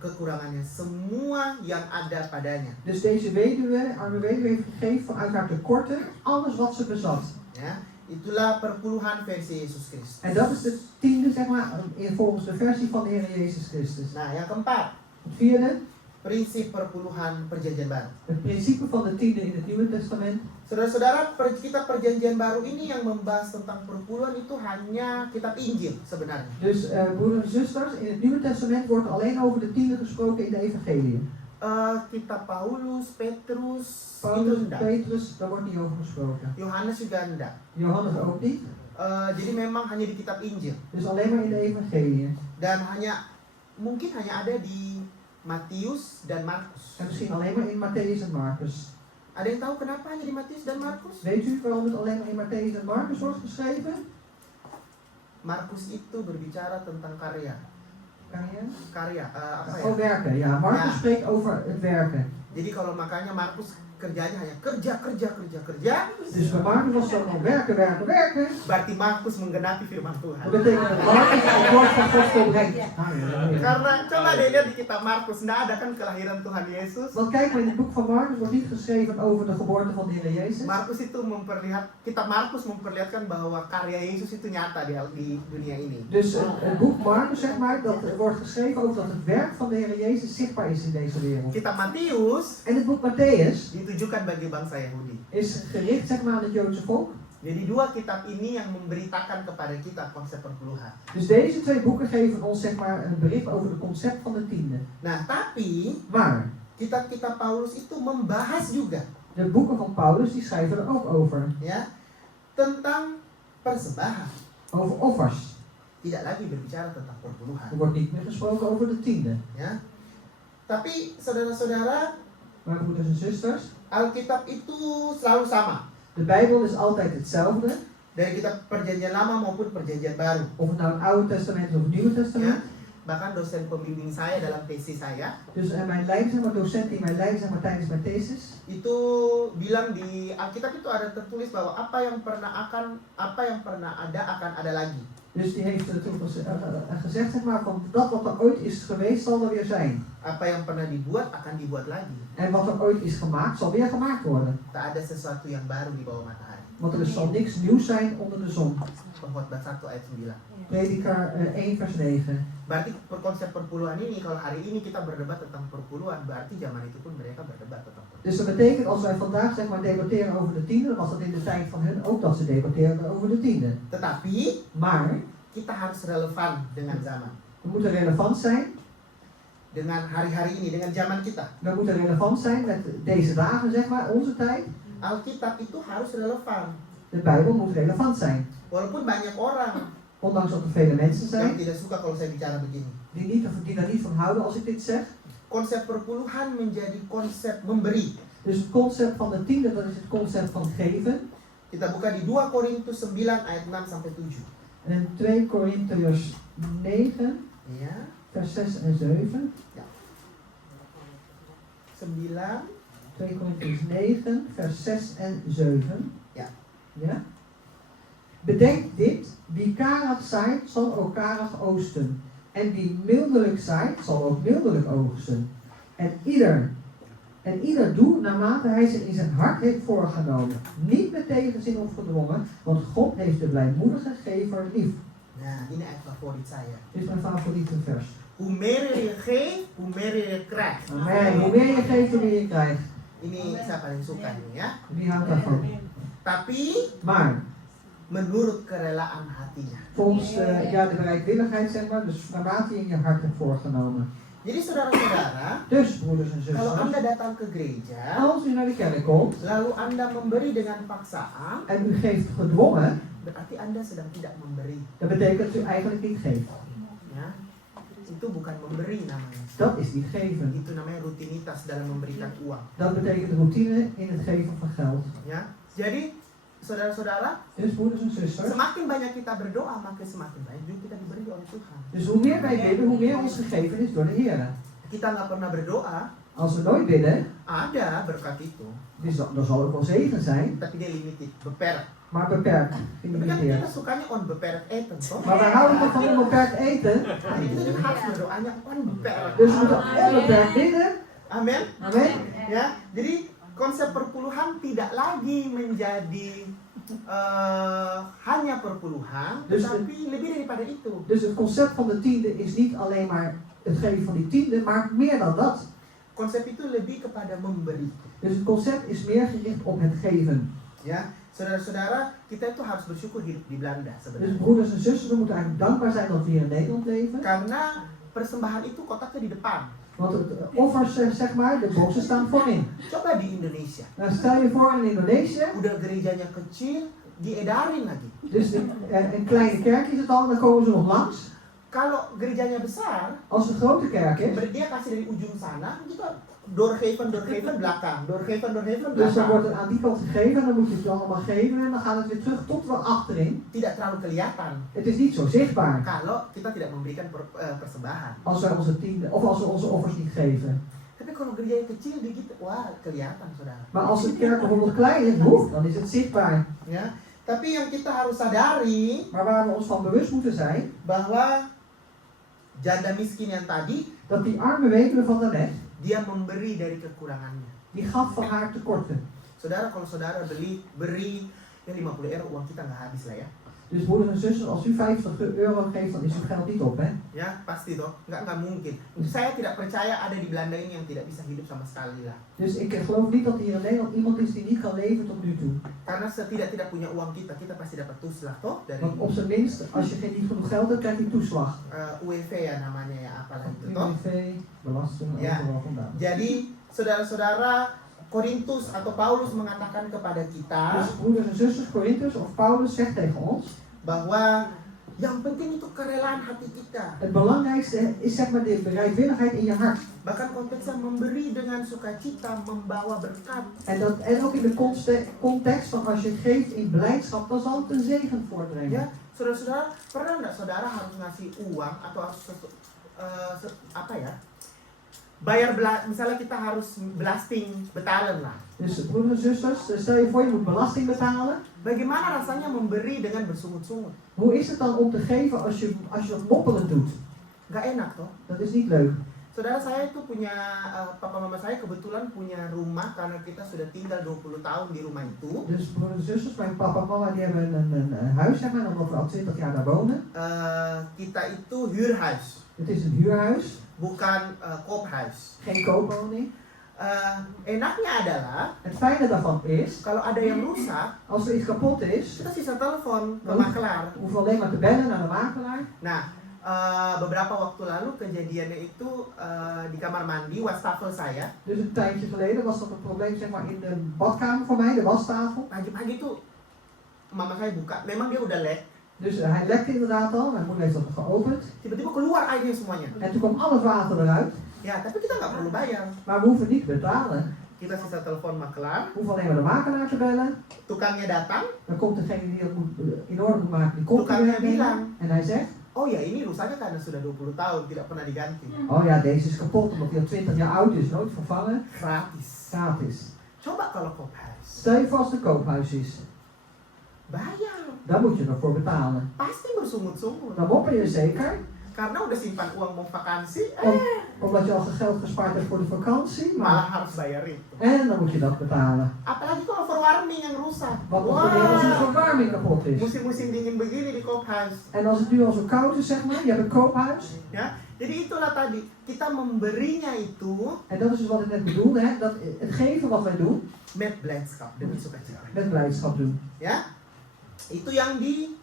kekurangannya semua yang ada padanya. Dus deze weduwe, arme weduwe, heeft gegeven vanuit haar tekorten alles wat ze bezat. Ya, itulah perpuluhan versi Yesus Kristus. En dat is de tiende, zeg maar, volgens de versie van de Heer Jezus Christus. Nah, yang keempat, Het vierde, prinsip perpuluhan perjanjian baru. het principe van de tiende in het Nieuwe Testament. Saudara-saudara, kitab perjanjian baru ini yang membahas tentang perpuluhan itu hanya kitab Injil sebenarnya. Dus broeders en zusters, in het Nieuwe Testament wordt alleen over de tiende gesproken in de evangelie. Kitab Paulus, Petrus, itu Paulus, enggak. Petrus, daar wordt niet over gesproken. Yohanes juga enggak. Johannes ook niet. Jadi memang hanya di kitab Injil. Dus alleen maar in de evangelie. Dan mungkin hanya ada di Matius dan Markus. En misschien alleen maar in Matthäus en Marcus. Ada yang tahu kenapa hanya di Matius dan Markus? Weet u waarom het alleen maar in Matthäus en Marcus wordt geschreven? Markus itu berbicara tentang karya. Karya, apa ya? Oh, werken. Ja, Marcus Ja. spreekt over het werken. Jadi kalau makanya Markus kerjanya hanya kerja. Dus bij Marcus was het dan werken. Berarti Markus menggenapi firman Tuhan. Dat betekent dat Marcus het woord van God volbrengt. Karena coba deh lihat di kitab Markus, nggak ada kan kelahiran Tuhan Yesus. Want kijk maar, in het boek van Marcus wordt niet geschreven over de geboorte van de Heer Jezus. Markus itu kitab Markus memperlihatkan bahwa karya Yesus itu nyata di dunia ini. Dus het boek Marcus, zeg maar, dat wordt geschreven over dat het werk van de Heer Jezus zichtbaar is in deze wereld. Kitab Matius En het boek Matthäus ditujukan bagi bangsa Yahudi. is gericht, zeg maar, aan het Joodse volk. Jadi dua kitab ini yang memberitakan kepada kita konsep perpuluhan. Dus deze twee boeken geven ons, zeg maar, een bericht over het concept van de tiende. Nah, tapi Maar kitab-kitab Paulus itu membahas juga, de boeken van Paulus, die schrijven er ook over. ya, tentang persembahan. Over offers. Tidak lagi berbicara tentang perpuluhan, Er wordt niet meer gesproken over de tiende. ya. Tapi saudara-saudara, Maar broeders en zusters, Alkitab itu selalu sama. de Bijbel is altijd hetzelfde. Dari kitab perjanjian lama maupun perjanjian baru. Of het nou het Oude Testament is of het Nieuwe Testament. Bahkan dosen pembimbing saya dalam tesis saya Dus mijn leider, zeg maar, docent die mij leidt, zeg maar, tijdens mijn thesis. itu bilang di Alkitab itu ada tertulis bahwa apa yang pernah ada akan ada lagi. Dus die heeft toen gezegd, zeg maar, van dat wat er ooit is geweest, zal er weer zijn. Apa yang pernah dibuat akan dibuat lagi. En wat er ooit is gemaakt, zal weer gemaakt worden. Tak ada sesuatu yang baru di bawah matahari. Want er zal niks nieuws zijn onder de zon. Pengkhotbah 1 ayat 9. Prediker 1 vers 9. Berarti konsep perpuluhan ini, kalau hari ini kita berdebat tentang perpuluhan, berarti zaman itu pun mereka berdebat tentang perpuluhan. Dus dat betekent, als wij vandaag, zeg maar, debatteren over de tiende, dan was dat in de tijd van hun ook dat ze debatteren over de tiende. Tetapi Maar kita harus relevan dengan zaman, we moeten relevant zijn. dengan hari-hari ini, dengan zaman kita. We moeten relevant zijn met deze dagen, zeg maar, onze tijd. Alkitab itu harus relevan. De Bijbel moet relevant zijn. Walaupun banyak orang Ondanks dat er vele mensen yang zijn tidak suka kalau saya bicara begini. die daar niet van houden als ik dit zeg. Konsep perpuluhan menjadi konsep memberi. Dus het concept van de tiende, dat is het concept van geven. Kita buka di 2 Korintus 9 ayat 6 sampai 7. En 2 Korintiërs 9, Ya. vers 6 en 7. 9. 2 Korintiërs 9, vers 6 en 7. Ja. Ja? Bedenk dit, wie karig zaait, zal ook karig oosten. En wie mildelijk zaait, zal ook mildelijk oogsten. En ieder doet naarmate hij zich in zijn hart heeft voorgenomen. Niet met tegenzin of gedwongen, want God heeft de blijmoedige gever lief. Nah, ini ayat favorit saya. Dit is mijn favoriete vers. Hoe meer je geeft, hoe meer je krijgt. Amen. Hoe meer je geeft, hoe meer je krijgt. Ini saya paling suka ini ya. Wie houdt daarvan? Tapi Maar, menurut kerelaan hatinya. volgens de bereidwilligheid, zeg maar, dus naarmate je in je hart hebt voorgenomen. Jadi saudara-saudara, Dus, broeders en kalau zusters, Anda datang ke gereja, als u naar de kerk komt lalu Anda memberi dengan paksaan, en u geeft gedwongen, berarti Anda sedang tidak memberi. dat betekent dat u eigenlijk niet geeft. Ya, itu bukan memberi namanya. Dat is niet geven. Itu namanya rutinitas dalam memberikan uang. Dat betekent routine in het geven van geld. Ya, jadi saudara-saudara, Dus, broeders en zusters, semakin banyak kita berdoa, maka semakin banyak juga kita diberi oleh Tuhan. dus hoe meer wij bidden, hoe meer ons gegeven is door de Heer. Kita nggak pernah berdoa, Als we nooit bidden, ada berkat itu, dus dan zal ook wel zegen zijn, tapi dia limited, beperkt. maar beperkt, Tapi kan gelimiteerd. kita sukanya on beperkt eten, toh? Maar wij houden toch van onbeperkt eten, Nah, itu kan harus berdoanya on beperkt. dus we moeten onbeperkt bidden. Amin. Amen. Ya, jadi konsep perpuluhan tidak lagi menjadi hanya perpuluhan, Dus tetapi lebih daripada itu. Dus het concept van de tiende is niet alleen maar het geven van die tiende, maar meer dan dat. Konsep itu lebih kepada memberi. Dus het concept is meer gericht op het geven. Ya, saudara-saudara, kita itu harus bersyukur hidup di Belanda Dus sebenarnya. broeders en zusters, we moeten eigenlijk dankbaar zijn dat we hier in Nederland leven. Karena persembahan itu kotaknya di depan. Want het offers, zeg maar, de boxen staan voorin. Coba di Indonesia, Nou, stel je voor in Indonesië, udah gerejanya kecil, diedarin lagi. dus een kleine kerk is het al, dan komen ze nog langs. Kalau gerejanya besar, Als het een grote kerk is, dia kasih dari ujung sana, gitu, doorgeven belakang, doorgeven dus dan wordt belakang. het aan die kant gegeven en dan moet je het allemaal geven en dan gaat het weer terug tot wel achterin. Tidak terlalu kelihatan Het is niet zo zichtbaar kalau kita tidak memberikan persembahan. als wij onze tiende, of als we onze offers niet geven. Tapi kalau gerejanya kecil dikit, wah kelihatan saudara. Maar als de kerk bijvoorbeeld klein is, dan is het zichtbaar. Ya, tapi yang kita harus sadari Maar waar we ons van bewust moeten zijn, bahwa janda miskin yang tadi, dat die arme weduwe van daarnet, dia memberi dari kekurangannya. die gaf van haar tekorten. Saudara, kalau saudara beri ya 50 euro, uang kita nggak habis lah ya. Dus broeders en zusters, als u 50 euro geeft, dan is uw geld niet op, hè? Ya, pasti toh. Nggak mungkin. Saya tidak percaya ada di Belanda ini yang tidak bisa hidup sama sekali lah. Dus ik geloof niet dat hier in Nederland iemand is die niet kan leven tot nu toe. Karena setidak-tidak punya uang kita pasti dapat tuslah toh dari Want op zijn minst, als je niet genoeg geld hebt, krijg je toeslag. UWV ya namanya ya, apalah itu toh. UWV, belasting, Ja. overal vandaan. Jadi, saudara-saudara, Korintus atau Paulus mengatakan kepada kita Dus broeders en zusters, Korintus of Paulus zegt tegen ons, bahwa yang penting itu kerelaan hati kita. het belangrijkste is zeg maar de bereidwilligheid in je hart. Bahkan konteksnya memberi dengan sukacita membawa berkat. En ook in de context van als je geeft in blijdschap, dan zal het een zegen voortbrengen. Ya, saudara-saudara, pernah nggak saudara harus ngasih uang atau harus apa ya? Misalnya kita harus belasting betalen lah. Dus broeders en zusters, stel je voor je moet belasting betalen. Bagaimana rasanya memberi dengan bersungut-sungut? Hoe is het dan om te geven als je dat moppelend doet? Gak enak toh. Dat is niet leuk. Saudara saya itu punya, papa mama saya kebetulan punya rumah karena kita sudah tinggal 20 tahun di rumah itu. Dus broeders en zusters, mijn papa en mama die hebben een huis, zeg maar, omdat we al 20 jaar daar wonen. Kita itu huurhuis, Het is een huurhuis, bukan koophuis. geen koopwoning. Enaknya adalah Het fijne daarvan is, kalau ada yang rusak, als er iets kapot is, kita bisa telepon ke Oh. makelaar. we hoeven alleen maar te bellen naar de makelaar. Nah, beberapa waktu lalu kejadiannya itu di kamar mandi wastafel saya. Dus een tijdje geleden was dat een probleem, zeg maar, in de badkamer voor mij, de wastafel. Pagi-pagi tuh mama saya buka, memang dia udah lek. Dus hij lekte inderdaad al, mijn moeder heeft dat geopend. Tiba-tiba keluar airnya semuanya. En toen kwam al het water eruit, Ya, tapi kita nggak perlu bayar. maar we hoeven niet te betalen. Kita sisa telepon makelaar, We hoeven alleen maar de makelaar te bellen. tukangnya datang, Dan komt degene die dat moet, in orde moet maken, die komt er Tukangnya weer binnen. bilang. En hij zegt, oh ya ini rusaknya karena sudah 20 tahun tidak pernah diganti. Oh ja, deze is kapot omdat hij al 20 jaar oud is, nooit vervangen. Gratis. Gratis. Coba kalau koophuis, Stel je voor als het een koophuis is, bayar. dan moet je ervoor betalen. Pasti bersungut-sungut. Dan mopper je zeker, Karena udah simpan uang mau vakansi, omdat je al geld gespaard hebt voor de vakantie, malah maar harus bayar itu. en dan moet je dat betalen. Apalagi kalau verwarming yang rusak. Wat nog wanneer als de verwarming kapot is. Musim-musim dingin begini di koophuis. En als het nu al zo koud is, zeg maar, je hebt een koophuis. Ya, jadi itulah tadi kita memberinya itu En dat is dus wat ik net bedoelde, hè, dat het geven wat wij doen, met blijdschap dengan sukacita. met blijdschap doen. Ya, itu yang di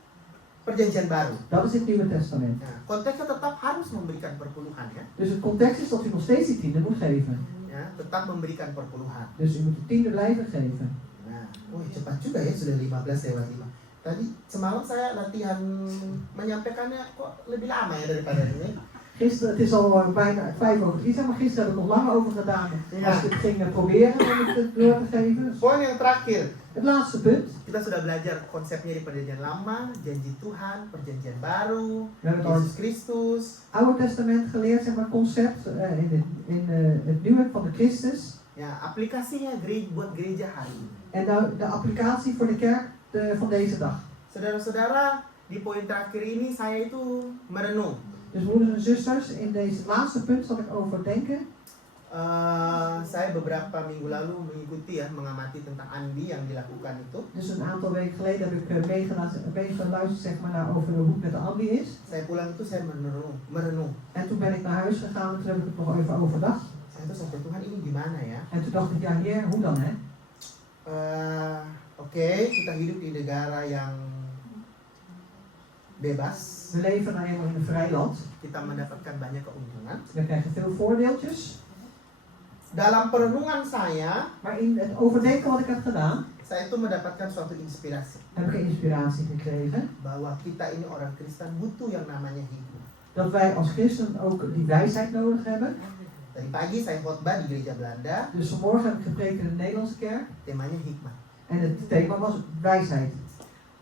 Perjanjian Baru. Dat is het Nieuwe Testament. Nah, konteksnya tetap harus memberikan perpuluhan ya. Dus het context is dat u nog steeds die tiende moet geven. Ya, tetap memberikan perpuluhan. Dus u moet de tiende blijven geven. Nah, cepat juga ya sudah 15:05. Tadi semalam saya latihan menyampaikannya kok lebih lama ya daripada ini. Gisteren, het is al bijna 2:05, zeg maar gisteren heb ik nog langer over gedaan. Ja. Als ik het ging proberen om het door te geven. Poin yang terakhir, Het laatste punt. kita sudah belajar konsepnya di Perjanjian Lama, janji Tuhan, Perjanjian Baru, We hebben het al in Yesus Kristus. het Oude Testament geleerd, zeg maar, concept in het Nieuwe van de Christus. Ya, aplikasinya buat gereja hari ini. En nou de applicatie voor de kerk van deze dag. Saudara-saudara, di poin terakhir ini saya itu merenung. Dus broeders en zusters, in deze laatste punt zal ik over denken. Saya beberapa minggu lalu mengikuti ya, mengamati tentang Andi yang dilakukan itu. Dus een aantal weken geleden heb ik meegeluisterd zeg maar, naar over hoe het met de Andi is. Saya pulang itu saya merenung. En toen ben ik naar huis gegaan en toen heb ik het nog even overdacht. Saya itu sampai Tuhan ini gimana ya? En toen dacht ik, ja Heer, hoe dan hè? Oke, kita hidup di negara yang bebas. We leven nou eenmaal in een vrij land. Kita mendapatkan banyak keuntungan. We krijgen veel voordeeltjes. Dalam perenungan saya, Maar in het overdenken wat ik heb gedaan, saya itu mendapatkan suatu inspirasi heb ik inspiratie gekregen. bahwa kita ini orang Kristen butuh yang namanya hikmah. Dat wij als christen ook die wijsheid nodig hebben. Tadi pagi saya khotbah di gereja Belanda, Dus vanmorgen heb ik gepreekt in de Nederlandse kerk. temanya hikmah. En het thema was wijsheid.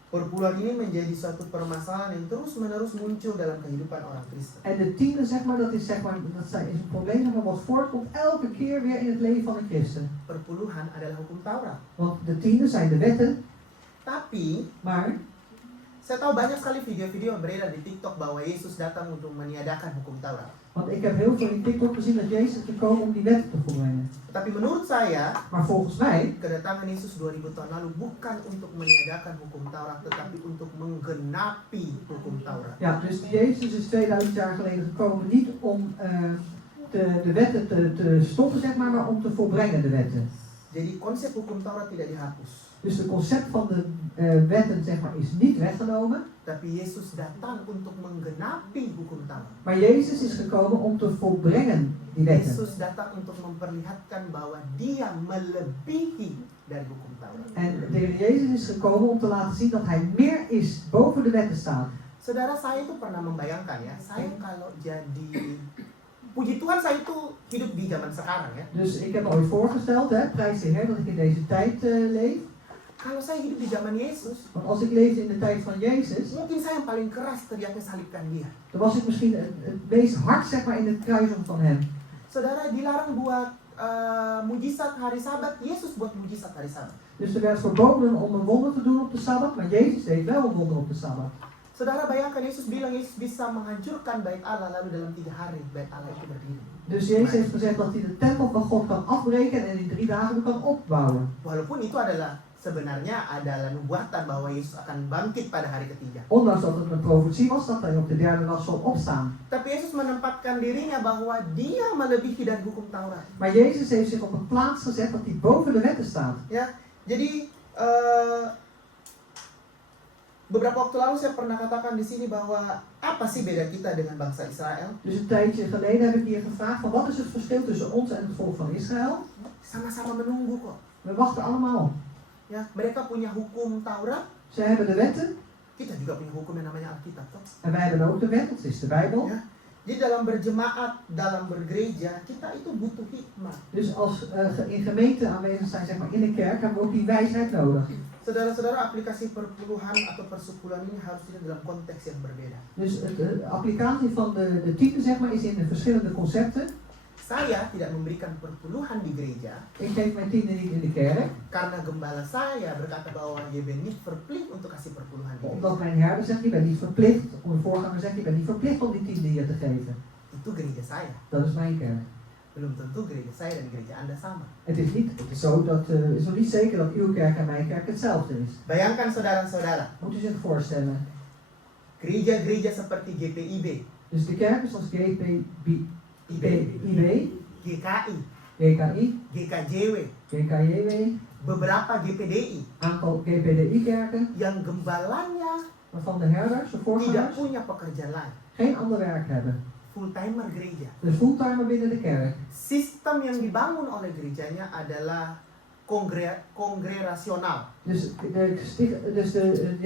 Perpuluhan ini menjadi suatu permasalahan yang terus-menerus muncul dalam kehidupan orang Kristen. En de tiende, zeg maar, dat is een probleem zeg maar, wat voortkomt elke keer weer in het leven van een christen. Perpuluhan adalah hukum Taurat. Want de tiende zijn de wetten, Tapi, maar saya tahu banyak sekali video-video yang beredar di TikTok bahwa Yesus datang untuk meniadakan hukum Taurat. want ik heb heel veel in TikTok gezien dat Jezus is gekomen om die wetten te volbrengen. Tapi menurut saya, Maar volgens mij kedatangan Yesus 2000 tahun lalu bukan untuk meniadakan hukum Taurat, tetapi untuk menggenapi hukum Taurat. ja, dus Jezus is 2000 jaar geleden gekomen niet om de wetten te stoppen, zeg maar om te volbrengen de wetten. Jadi konsep hukum Taurat tidak dihapus. Dus het concept van de wetten zeg maar, is niet weggenomen. Tapi Yesus datang untuk menggenapi hukum Taurat. Maar Jezus is gekomen om te volbrengen die wetten. Yesus datang untuk memperlihatkan bahwa dia melebihi dari hukum Taurat. En de Heer Jezus is gekomen om te laten zien dat hij meer is, boven de wetten staat. Saudara, saya itu pernah membayangkan ya, saya kalau jadi, puji Tuhan saya itu hidup di zaman sekarang ya. Dus ik heb me ooit voorgesteld, prijs de Heer, dat ik in deze tijd leef. Kalau saya hidup di zaman Yesus, Want als ik leefde in de tijd van Jezus, mungkin saya yang paling keras teriaknya salibkan dia. dan was ik misschien het meest hard zeg maar, in het kruisen van hem. Saudara, dilarang buat mujizat hari Sabat, Yesus buat mujizat hari Sabat. Dus er werd verboden om een wonder te doen op de Sabbat, maar Jezus deed wel een wonder op de Sabbat. Saudara, bayangkan Yesus bilang Yesus bisa menghancurkan bait Allah, lalu dalam 3 hari bait Allah itu berdiri. Dus Jezus heeft gezegd dat hij de tempel van God kan afbreken en in 3 dagen kan opbouwen. Walaupun itu sebenarnya adalah nubuatan bahwa Yesus akan bangkit pada hari ketiga. Ondanks dat het een profetie was dat hij op de 3e dag zal opstaan. Tapi Yesus menempatkan dirinya bahwa dia melebihi dari hukum Taurat. Maar Jezus heeft zich op een plaats gezet dat hij boven de wetten staat. Ya, jadi beberapa waktu lalu saya pernah katakan di sini bahwa apa sih beda kita dengan bangsa Israel? Dus een tijdje geleden heb ik hier gevraagd van wat is het verschil tussen ons en het volk van Israël? Sama-sama menunggu kok. We wachten allemaal. Ya, mereka punya hukum Taurat, Zij hebben de wetten kita juga punya hukum yang namanya Alkitab toh. en wij hebben ook de wet, dat is de Bijbel. Ya. Jadi dalam berjemaat, dalam bergereja, kita itu butuh hikmah. Dus als in gemeente aanwezig zijn, zeg maar in de kerk, hebben we ook die wijsheid nodig. Saudara-saudara, aplikasi perpuluhan atau persepuluhan ini harus dilihat dalam konteks yang berbeda. Dus de applicatie van de tiende zeg maar, is in de verschillende concepten. Saya tidak memberikan perpuluhan di gereja Ik geef mijn tiende niet in de kerk, karena gembala saya berkata bahwa je bent niet verplicht untuk kasih perpuluhan di gereja. omdat mijn herder zegt, je bent niet verplicht, of mijn voorganger zegt, je bent niet verplicht om die tiende hier te geven. Itu gereja saya. Dat is mijn kerk. Belum tentu gereja saya dan gereja Anda sama. Het is niet zo dat, het is nog niet zeker dat uw kerk en mijn kerk hetzelfde is. Bayangkan saudara-saudara, Moet u zich voorstellen. gereja-gereja seperti GPIB, Dus de kerken zoals GPIB, GKI, GKI, GKJW, GKJW, beberapa GPDI aantal GPDI-kerken, yang gembalanya waarvan de herders, de tidak voorgangers, punya pekerjaan lain. geen ander werk hebben. Full-timer gereja. Dus fulltimer binnen de kerk. Sistem yang dibangun oleh gerejanya adalah kongrerasional. Dus,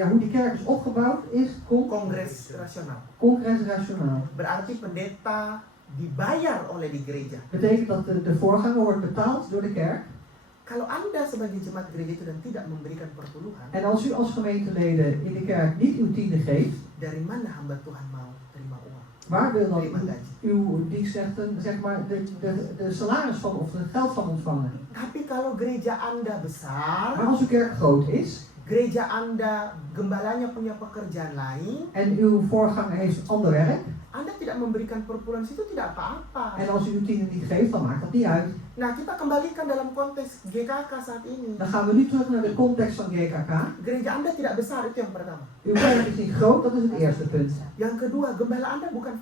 hoe die kerk is opgebouwd is Kongres rasional. congresrationaal. Berarti pendeta dibayar oleh di gereja. Betekent dat de voorganger wordt betaald door de kerk. Kalau Anda sebagai jemaat gereja itu dan tidak memberikan perpuluhan, En als u als gemeenteleden in de kerk niet uw tiende geeft, dari mana hamba Tuhan mau terima uang? waar wil dan Terima gaji. uw dienstrechten, zeg maar, de salaris van of het geld van ontvangen? Tapi kalau gereja Anda besar, Maar als uw kerk groot is gereja Anda gembalanya punya pekerjaan lain, en uw voorganger heeft ander werk, Anda tidak memberikan perpuluhan situ tidak apa-apa. en als u uw tiende niet geeft, dan maakt dat niet uit. Nah, kita kembalikan dalam konteks GKK saat ini. Dan gaan we nu terug naar de context van GKK. Gereja Anda tidak besar, itu yang pertama. Uw kerk is niet groot, dat is het eerste punt. Yang kedua, gembala Anda bukan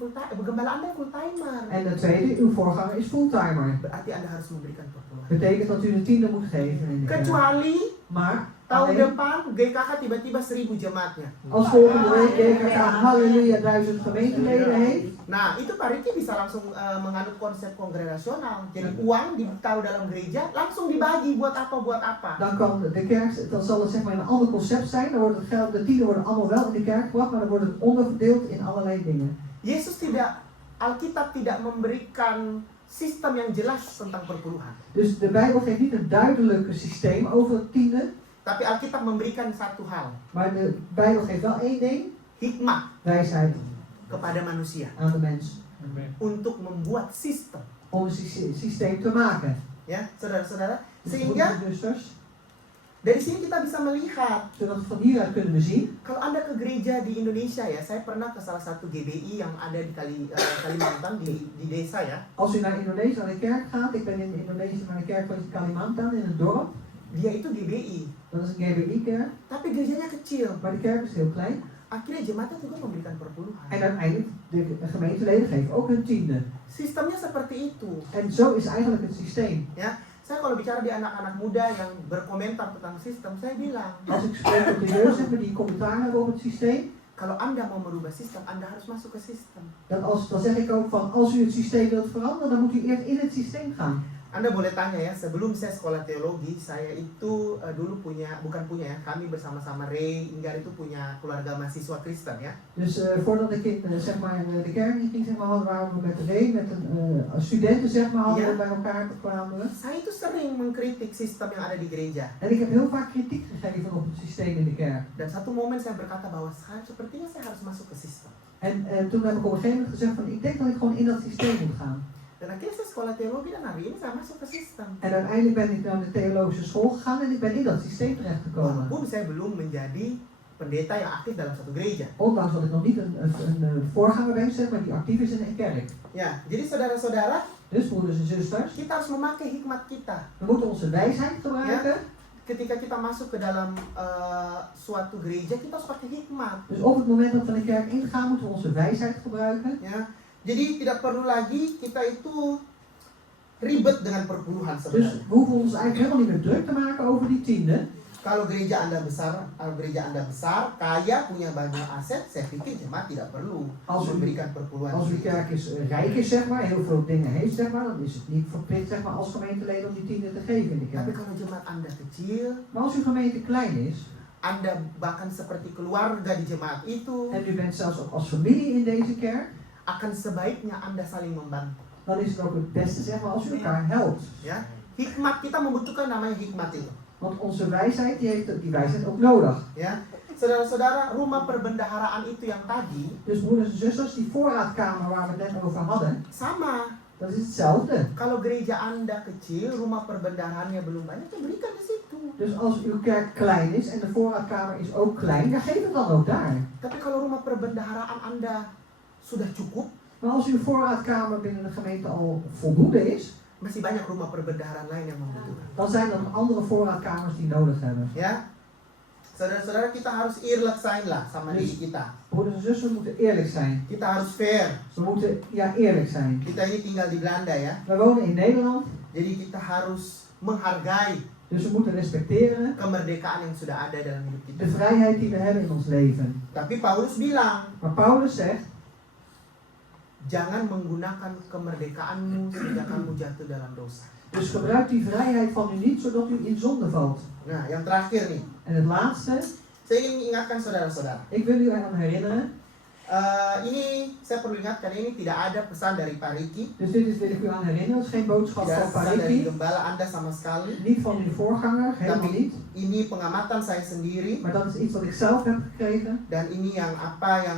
gembala Anda full timer. En de tweede, uw voorganger is fulltimer. Berarti Anda harus memberikan perpuluhan. Betekent dat u de tiende moet geven in de kerk. Kecuali Maar tahun alleen depan GKK tiba-tiba 1000 jemaatnya. als volgende week GKK halleluja 1000 gemeenteleden heeft, Nah, itu Pak Riki bisa langsung menganut konsep kongregasional. Jadi uang ditaruh dalam gereja, langsung dibagi buat apa. dan kan de kerk, dan zal het zeg maar een ander concept zijn. Dan wordt het geld, de tienden worden allemaal wel in de kerk gebracht, maar dan wordt het onderverdeeld in allerlei dingen. Alkitab tidak memberikan sistem yang jelas tentang perpuluhan. Dus de Bijbel geeft niet een duidelijk systeem over het tiende, Tapi Alkitab memberikan satu hal, maar de Bijbel geeft wel één ding, hikmah wijsheid kepada manusia aan de mens. untuk membuat sistem. Om een systeem te maken. Ya, saudara-saudara. Dus Sehingga broeders en zusters, dari sini kita bisa melihat, zodat van hieruit kunnen we zien. kalau Anda ke gereja di Indonesia ya, saya pernah ke salah satu GBI yang ada di Kalimantan di desa ya. Als u naar Indonesië naar de kerk gaat, ik ben in Indonesië naar de kerk van Kalimantan in een dorp. Dia itu GBI, Dat is een GBI-kerk, tapi gerejanya kecil. maar de kerk is heel klein. Akhirnya jemaatnya juga memberikan perpuluhan. En uiteindelijk, de gemeenteleden geven ook hun tiende. Sistemnya seperti itu. En zo is eigenlijk het systeem. Ya, saya kalau bicara di anak-anak muda yang berkomentar tentang sistem, saya bilang, Als ik spreek op de jeugd, zeg maar, die commentaar hebben op het systeem, kalau Anda mau merubah sistem, Anda harus masuk ke sistem. dan zeg ik ook van, als u het systeem wilt veranderen, dan moet u eerst in het systeem gaan. Anda boleh tanya ya, sebelum saya sekolah teologi, saya itu dulu kami bersama-sama Ray, Inggar itu punya keluarga mahasiswa Kristen ya. Dus voordat ik in zeg maar, de kerk in ging, zeg maar, waren we met Ray, met een studenten zeg maar, hadden we bij elkaar kwamen we. Saya itu sering mengkritik sistem yang ada di gereja. En ik heb heel vaak kritiek gegeven op het systeem in de kerk. Dan satu momen saya berkata bahwa sepertinya saya harus masuk ke sistem. En toen heb ik op een gegeven moment gezegd van, ik denk dat ik gewoon in dat systeem moet gaan. Dan akhirnya saya sekolah teologi dan hari ini saya masuk ke sistem. En uiteindelijk ben ik naar de theologische school gegaan en ik ben in dat systeem terechtgekomen. Walaupun saya belum menjadi pendeta yang aktif dalam satu gereja. Ondanks dat ik nog niet een voorganger ben, zeg maar, die actief is in een kerk. Ya, jadi saudara-saudara, Dus broeders en zusters, kita harus memakai hikmat kita. we moeten onze wijsheid gebruiken. Ketika kita masuk ke dalam suatu gereja, kita harus pakai hikmat. Dus op het moment dat we de kerk ingaan, moeten we onze wijsheid gebruiken. Ya, jadi tidak perlu lagi kita itu ribet dengan perpuluhan Dus sebenarnya. we hoeven ons eigenlijk helemaal niet meer druk te maken over die tiende. Kalau gereja Anda besar, kaya, punya banyak aset, saya pikir jemaat tidak perlu memberikan perpuluhan. Als uw kerk is, rijk is, zeg maar, heel veel dingen heeft, zeg maar, dan is het niet verplicht, zeg maar, als gemeenteleden om die tiende te geven in de Tapi kerk. kalau jemaat Anda kecil, Maar als uw gemeente klein is, Anda bahkan seperti keluarga di jemaat itu, en u bent zelfs ook als familie in deze kerk, akan sebaiknya Anda saling membantu. dan is het ook het beste, zeg maar, als u elkaar helpt. Ya, hikmat kita membutuhkan namanya hikmat itu. Want onze wijsheid, die heeft die wijsheid ook nodig. Ya, saudara-saudara, rumah perbendaharaan itu yang tadi Dus broeders en zusters, die voorraadkamer waar we het net over hadden, sama. dat is hetzelfde. Kalau gereja Anda kecil, rumah perbendaharaannya belum banyak, ya berikan di situ. Dus als uw kerk klein is en de voorraadkamer is ook klein, dan geef het dan ook daar. Tapi kalau rumah perbendaharaan Anda sudah cukup, Maar als uw voorraadkamer binnen de gemeente al voldoende is, masih banyak rumah perbendaharaan lain yang membutuhkan. dan zijn er nog andere voorraadkamers die nodig hebben. Ya, saudara-saudara, kita harus eerlijk zijn lah sama Yes. diri kita. Broeders en zusters, we moeten eerlijk zijn. Kita harus fair. We moeten eerlijk zijn. Kita ini tinggal di Belanda ya, We wonen in Nederland, jadi kita harus menghargai dus we moeten respecteren kemerdekaan yang sudah ada dalam hidup kita. de vrijheid die we hebben in ons leven. Tapi Paulus bilang, Maar Paulus zegt, jangan menggunakan kemerdekaanmu sehingga kamu jatuh dalam dosa. dus gebruik die vrijheid van u niet zodat u in zonde valt. Nah, yang terakhir nih, En het laatste, saya ingin mengingatkan saudara-saudara. ik wil u eraan herinneren, Ini saya perlu ingatkan, ini tidak ada pesan dari Pak Riki, dus dit wil ik u aan herinneren, het is geen boodschap tidak ada van pesan dari Pariki, gembala Anda sama sekali. niet van uw voorganger, helemaal niet. Ini pengamatan saya sendiri Maar dat is iets wat ik zelf heb gekregen. dan ini yang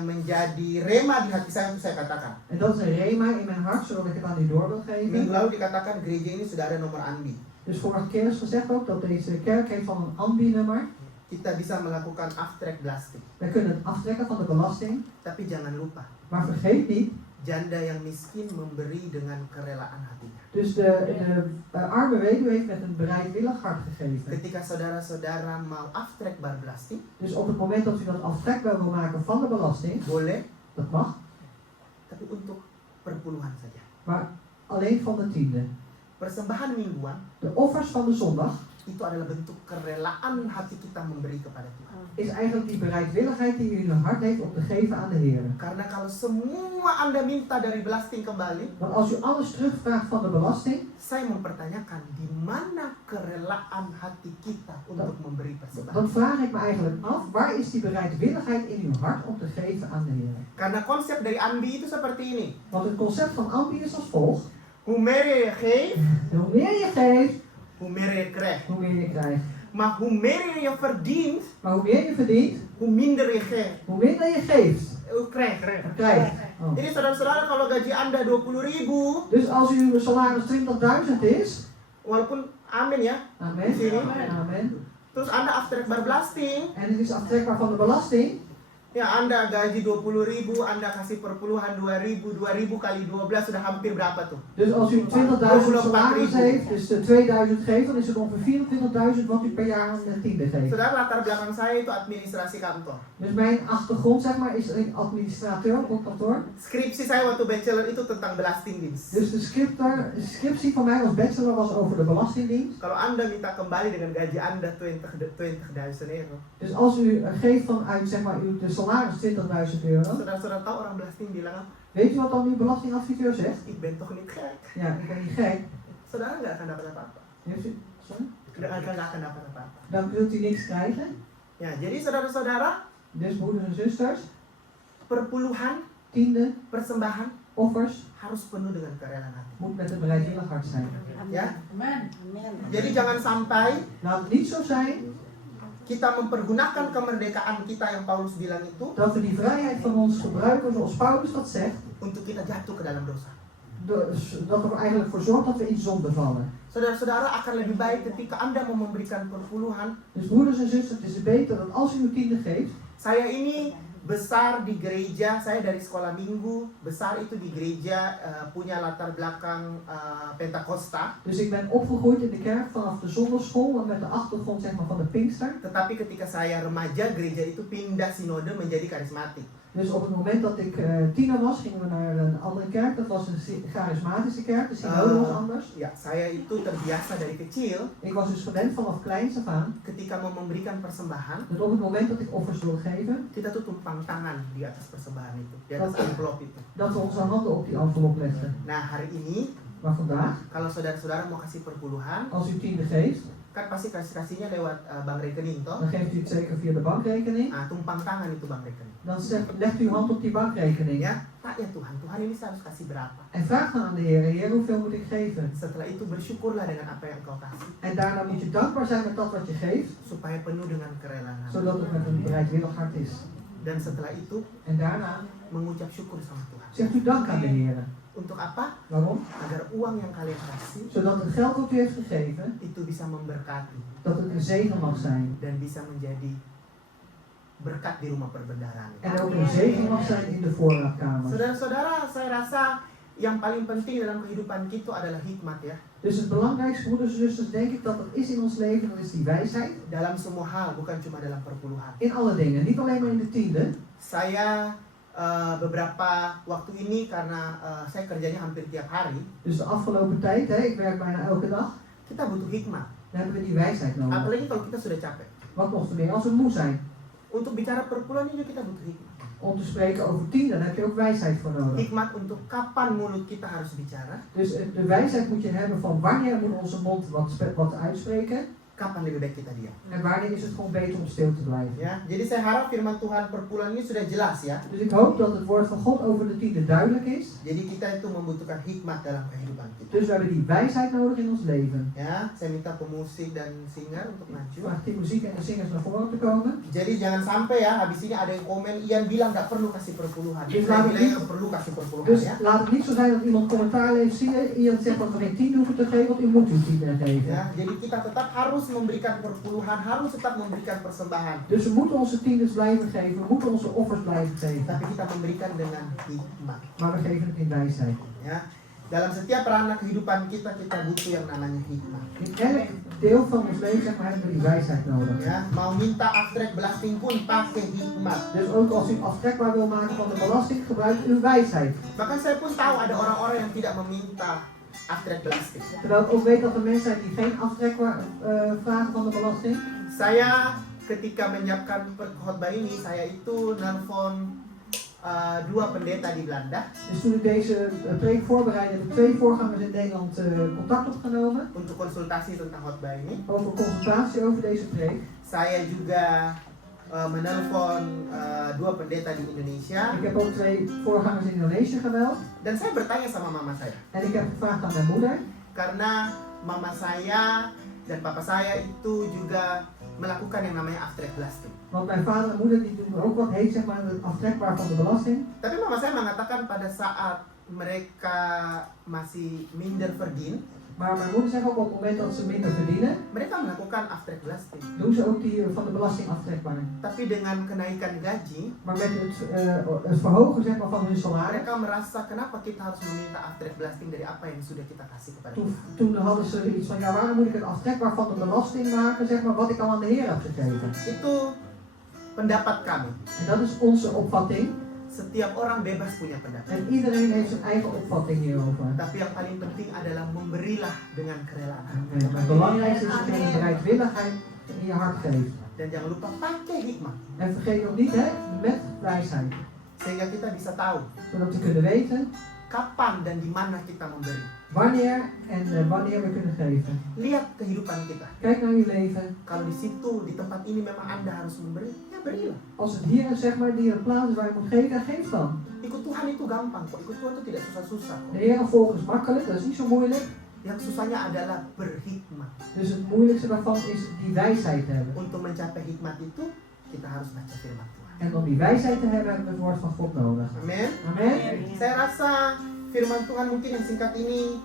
menjadi rema di hati saya untuk saya katakan. En dat is een rema in mijn hart, zodat ik het aan u door wil Minggu geven. lalu dikatakan gereja ini sudah ada nomor ANBI. Dus vorige keer is gezegd ook dat deze kerk heeft van een ANBI-nummer. Kita bisa melakukan aftrek belasting. Wij kunnen het aftrekken van de belasting. Tapi jangan lupa, Maar vergeet niet, janda yang miskin memberi dengan kerelaan hatinya. dus de arme weduwe heeft met een bereidwillig hart gegeven. Ketika saudara-saudara mau aftrekbar belasting, Dus op het moment dat u dat aftrekbaar wil maken van de belasting, boleh, dat mag, tapi untuk perpuluhan saja. maar alleen van de tiende. Persembahan mingguan De offers van de zondag itu adalah bentuk kerelaan hati kita memberi kepada Tuhan. is eigenlijk die bereidwilligheid die u in uw hart heeft om te geven aan de Heer. Karena kalau semua Anda minta dari belasting kembali, Want als u alles terugvraagt van de belasting, saya mempertanyakan di mana kerelaan hati kita untuk memberi persembahan. dan vraag ik me eigenlijk af, waar is die bereidwilligheid in uw hart om te geven aan de Heer? Karena konsep dari ANBI itu seperti ini. Want het concept van ANBI is als volgt. Hoe meer je geeft, Hoe meer je geeft, hoe meer je krijgt. hoe meer je krijgt. Maar hoe meer je verdient, Maar hoe meer je verdient, hoe minder je geeft. hoe minder je geeft. Krijgt. Krijgt. Oh. Jadi saudara-saudara, kalau gaji Anda 20.000, Dus als uw salaris 20.000 is, walaupun amin ya, amen, Sini. amen, terus Anda aftrekbar belasting, en het is aftrekbaar van de belasting, ya Anda gaji 20.000, Anda kasih perpuluhan 2.000 kali 12 sudah hampir berapa tuh? dus als u 20.000 salaris heeft, dus 2.000 geeft, dan is het ongeveer 24.000 wat u per jaar aan de tiende geeft. Saudara, latar belakang saya itu administrasi kantor. Dus mijn achtergrond, zeg maar, is een administrateur op een kantoor. Skripsi saya waktu bachelor itu tentang belastingdienst. Dus de scriptie van mij als bachelor was over de belastingdienst. Kalau Anda minta kembali dengan gaji Anda 20.000 euro, Dus als u geeft vanuit, zeg maar, uw de salaris 20.000 euro, saudara-saudara tahu orang belasting bilang apa? weet u wat dan uw belastingadviseur zegt? Ik ben toch niet gek? Ja, ik ben niet gek. Saudara nggak akan dapat apa-apa. Heeft u, sorry? Nggak akan dapat apa-apa. Dan zult u niks krijgen. Ya, jadi saudara-saudara, Dus broeders en zusters, perpuluhan, tiende, persembahan offers, harus penuh dengan kerelaan hati. moet met een bereidwillig hart zijn. Ya, Amen. jadi jangan sampai Laat het niet zo zijn kita mempergunakan kemerdekaan kita yang Paulus bilang itu dat we die vrijheid van ons gebruiken zoals Paulus dat zegt, untuk kita jatuh ke dalam dosa. dat er eigenlijk voor zorgt dat we in zonde vallen. Saudara-saudara, akan lebih baik ketika Anda mau memberikan perpuluhan. Dus broeders en zusters, het is beter dat als u uw tiende geeft. Saya ini besar di gereja, saya dari sekolah minggu, besar itu di gereja, punya latar belakang Pentakosta. Dus ik ben opgegroeid in de kerk vanaf de zondagschool met de achtergrond, zeg maar, van de Pinkster. Tetapi ketika saya remaja, gereja itu pindah sinode menjadi karismatik. Dus op het moment dat ik tiener was, gingen we naar een andere kerk. Dat was een charismatische kerk, de synode was anders. Ya, saya itu terbiasa dari kecil Ik was dus gewend vanaf kleins af aan, ketika mau memberikan persembahan, dat op het moment dat ik offers wil geven, kita tuh tumpang tangan di atas persembahan itu, di atas amplop itu. dat we onze handen op die envelop legden. Nah, hari ini Maar vandaag, kalau saudara-saudara mau kasih perpuluhan, als u tiende geeft, kan pasti kasihnya lewat bank rekening toh. dan geeft u het zeker via de bankrekening. Ah, tumpang tangan itu bank rekening. Dan legt u uw hand op die bankrekening. Ya, tak ya Tuhan, Tuhan ini saya harus kasih berapa? En vraag dan aan de Heer, Heer, hoeveel moet ik geven? Setelah itu bersyukurlah dengan apa yang Engkau kasih, En daarna moet je dankbaar zijn met dat wat je geeft, supaya penuh dengan kerelaan. zodat het met een bereidwillig hart is. Dan setelah itu En daarna mengucap syukur sama Tuhan. zegt u dank aan de Heer. Untuk apa? Waarom? Agar uang yang kalian kasih Zodat het geld dat u heeft gegeven, itu bisa memberkati dat het een zegen mag zijn. dan bisa menjadi berkat di rumah perbendaharaan. En ook een zegen mag zijn in de voorraadkamer. Saudara-saudara, saya rasa yang paling penting dalam kehidupan kita adalah hikmat ya. Dus het belangrijkste, broeders en zusters, denk ik dat het is in ons leven, dat is die wijsheid. Dalam semua hal, bukan cuma dalam perpuluhan. In alle dingen, niet alleen maar in de tiende. Saya beberapa waktu ini karena saya kerjanya hampir tiap hari, Dus de afgelopen tijd, ik werk bijna elke dag, kita butuh hikmat. dan hebben we die wijsheid nodig. Apalagi kalau kita sudah capek. Wat nog te meer als we moe zijn. Untuk bicara perpuluhan ini kita butuh hikmat. Om te spreken over tiende, daar heb je ook wijsheid voor nodig. Hikmat untuk kapan mulut kita harus bicara, Dus de wijsheid moet je hebben van wanneer moet onze mond wat uitspreken. kapan lebih baik kita diam. En wanneer is het gewoon beter om stil te blijven. Ya, jadi saya harap firman Tuhan perpuluhan ini sudah jelas ya. Dus ik hoop dat het woord van God over de tiende duidelijk is. Jadi kita itu membutuhkan hikmat dalam kehidupan kita. Dus we hebben die wijsheid nodig in ons leven. Ya, saya minta pemusik dan singer untuk Ik maju. vraag die muziek en de zingers naar voren te komen. Jadi jangan sampai ya, habis ini ada yang komen, Ian bilang nggak perlu kasih perpuluhan. Dus Saya laat bilang het yang perlu kasih perpuluhan Dus ya. laat het niet zo zijn dat iemand commentaar leest. Zie je, iemand zegt dat we geen 10 hoeven te geven, want u moet uw 10 geven. Ya, jadi kita tetap harus memberikan perpuluhan, harus tetap memberikan persembahan. Dus we moeten onze tiendes blijven geven, we moeten onze offers blijven geven. Tapi kita memberikan dengan hikmat. Maar we geven het in wijsheid. Ya, dalam setiap ranah kehidupan kita butuh yang namanya hikmat. In elk deel van ons leven zeg maar, hebben we die wijsheid nodig. Ya, mau minta aftrek belasting pun pakai hikmat. Dus ook als u aftrekbaar wil maken van de belasting, gebruikt uw wijsheid. Bahkan saya pun tahu ada orang-orang yang tidak meminta aftrek belasting. Terwijl ik ook weet dat er mensen zijn die geen aftrekbaar vragen van de belasting. Saya ketika menyiapkan khotbah ini, saya itu nelpon dua pendeta di Belanda Dus toen ik deze preek voorbereidde, heb ik 2 voorgangers in Nederland contact opgenomen. untuk konsultasi tentang khotbah ini. Over consultatie over deze preek. Saya juga menelpon dua pendeta di Indonesia Ik heb ook 2 voorgangers in Indonesië gebeld. dan saya bertanya sama mama saya En ik heb gevraagd aan mijn moeder. karena mama saya dan papa saya itu juga melakukan yang namanya aftrek belasting. Want mijn vader en moeder die doen ook wat heet zeg maar het aftrekbaar van de belasting. Tapi mama saya mengatakan pada saat mereka masih minder verdien, Maar mijn moeder zegt ook op het moment dat ze minder verdienen, mereka melakukan aftrek belasting. doen ze ook die van de belasting aftrekbaar. Tapi dengan kenaikan gaji, Maar met het verhogen zeg maar, van hun salaris, mereka merasa kenapa kita harus meminta aftrek belasting dari apa yang sudah kita kasih kepada toen, Tuhan. toen hadden ze iets van, ja waarom moet ik het aftrekbaar van de belasting maken, zeg maar, wat ik al aan de Heer heb gegeven. Itu pendapat kami. En dat is onze opvatting. Setiap orang bebas punya pendapat. En iedereen heeft zijn eigen opvatting hierover. Tapi yang paling penting adalah memberilah dengan kerelaan. En het belangrijkste is dat je een bereidwilligheid in je hart geeft. Dan jangan lupa pakai hikmat. En vergeet ook niet, hè, met wijsheid. Sehingga kita bisa tahu Zodat we kunnen weten kapan dan di mana kita memberi. wanneer en wanneer we kunnen geven. Lihat kehidupan kita. Kijk naar uw leven. Kalau di situ, di tempat ini memang Anda harus memberi, ya berilah. Als het hier is, zeg maar, die een plaats is waar je moet geven, geef dan. Ikut Tuhan itu gampang kok. Ikut Tuhan itu tidak susah-susah kok. De Heer volgen is makkelijk, dat is niet zo moeilijk. Yang susahnya adalah berhikmat. Dus het moeilijkste daarvan is die wijsheid te hebben. Untuk mencapai hikmat itu, kita harus baca firman Tuhan. En om die wijsheid te hebben, hebben we het woord van God nodig. Amin. Amen. Saya rasa firman Tuhan mungkin yang singkat ini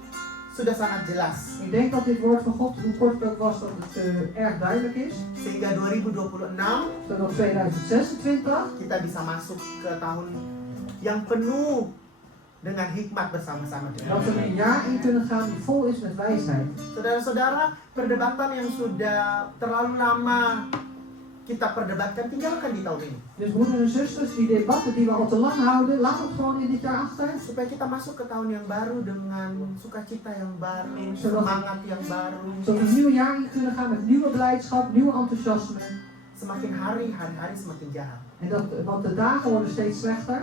sudah sangat jelas. Ik denk dat dit woord van God, hoe kort het ook was, dat het erg duidelijk is. Sehingga 2026 Zodat 2026 kita bisa masuk ke tahun yang penuh dengan hikmat bersama-sama dengan dat we Tuhan. een jaar in kunnen gaan die vol is met wijsheid. Saudara-saudara, perdebatan yang sudah terlalu lama kita perdebatkan tinggalkan di tahun ini. Dus broeders en zusters, die debatten die we al te lang houden, laat het gewoon in dit jaar achter. Supaya kita masuk ke tahun yang baru dengan sukacita yang baru, Zodat- semangat yang baru. Zodat we een nieuw jaar in kunnen gaan met nieuwe blijdschap, nieuw enthousiasme. Semakin hari semakin jahat. En dat, want de dagen worden steeds slechter.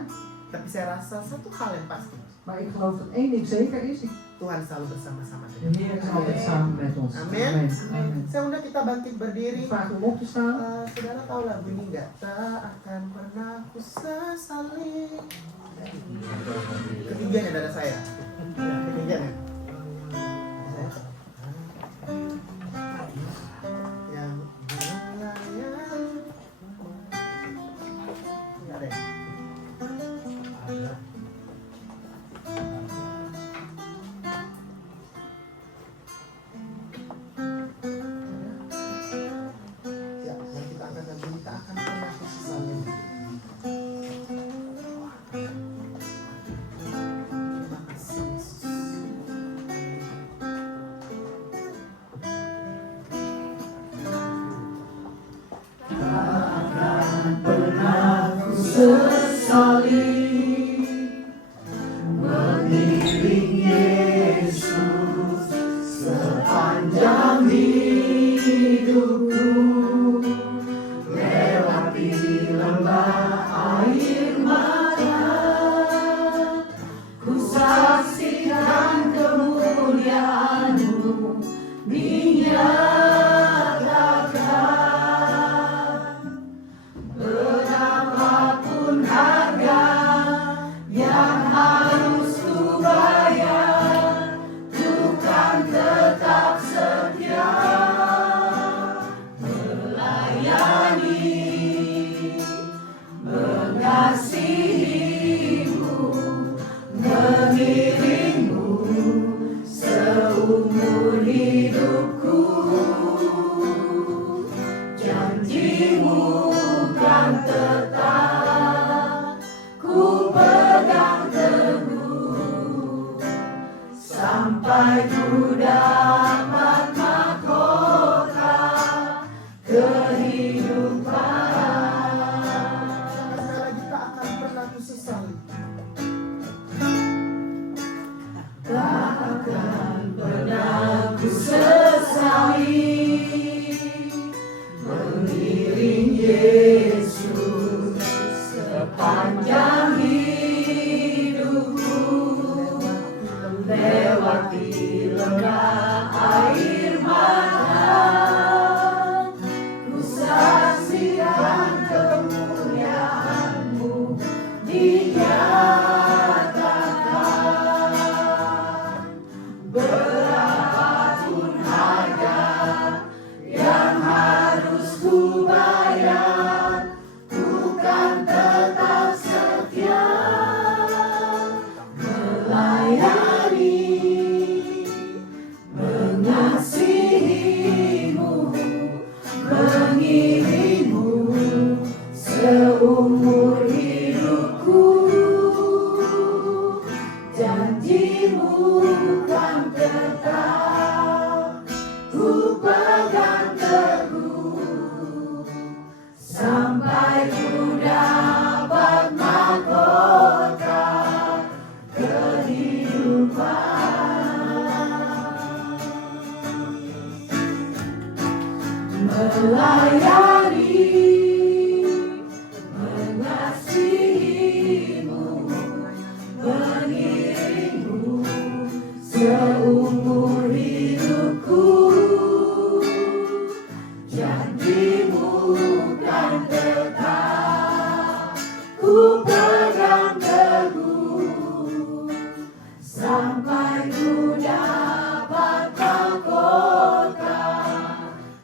Tapi saya rasa satu hal yang pasti, Maar ik geloof dat één ding zeker is, Tuhan selalu bersama-sama de dengan kita. Heer is altijd samen met ons. Amen. Amen. Saya undang kita bangkit berdiri. Ik vraag u om op te staan. Saudara tahu lagu ini nggak? Tak akan pernah ku sesali Ketinggian ya dada saya. Ya, ketinggian ya. Yang melayani. Nggak ada ya? Ya, yang kita angkat lagi, kita akan pernah sesali. Terima kasih Yesus. Sekali lagi tak akan pernah ku sesali.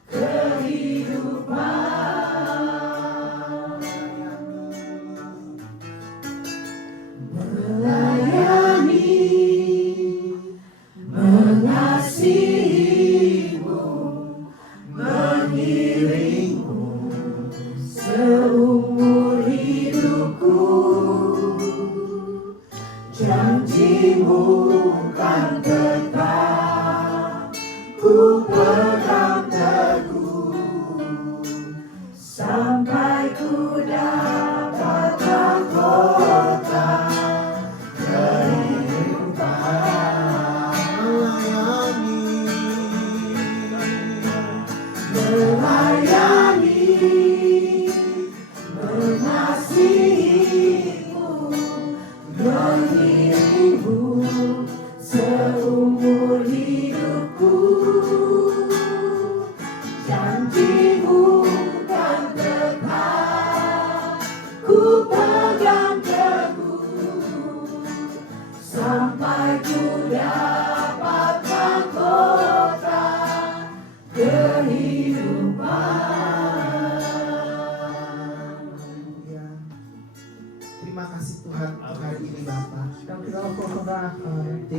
Kehidupan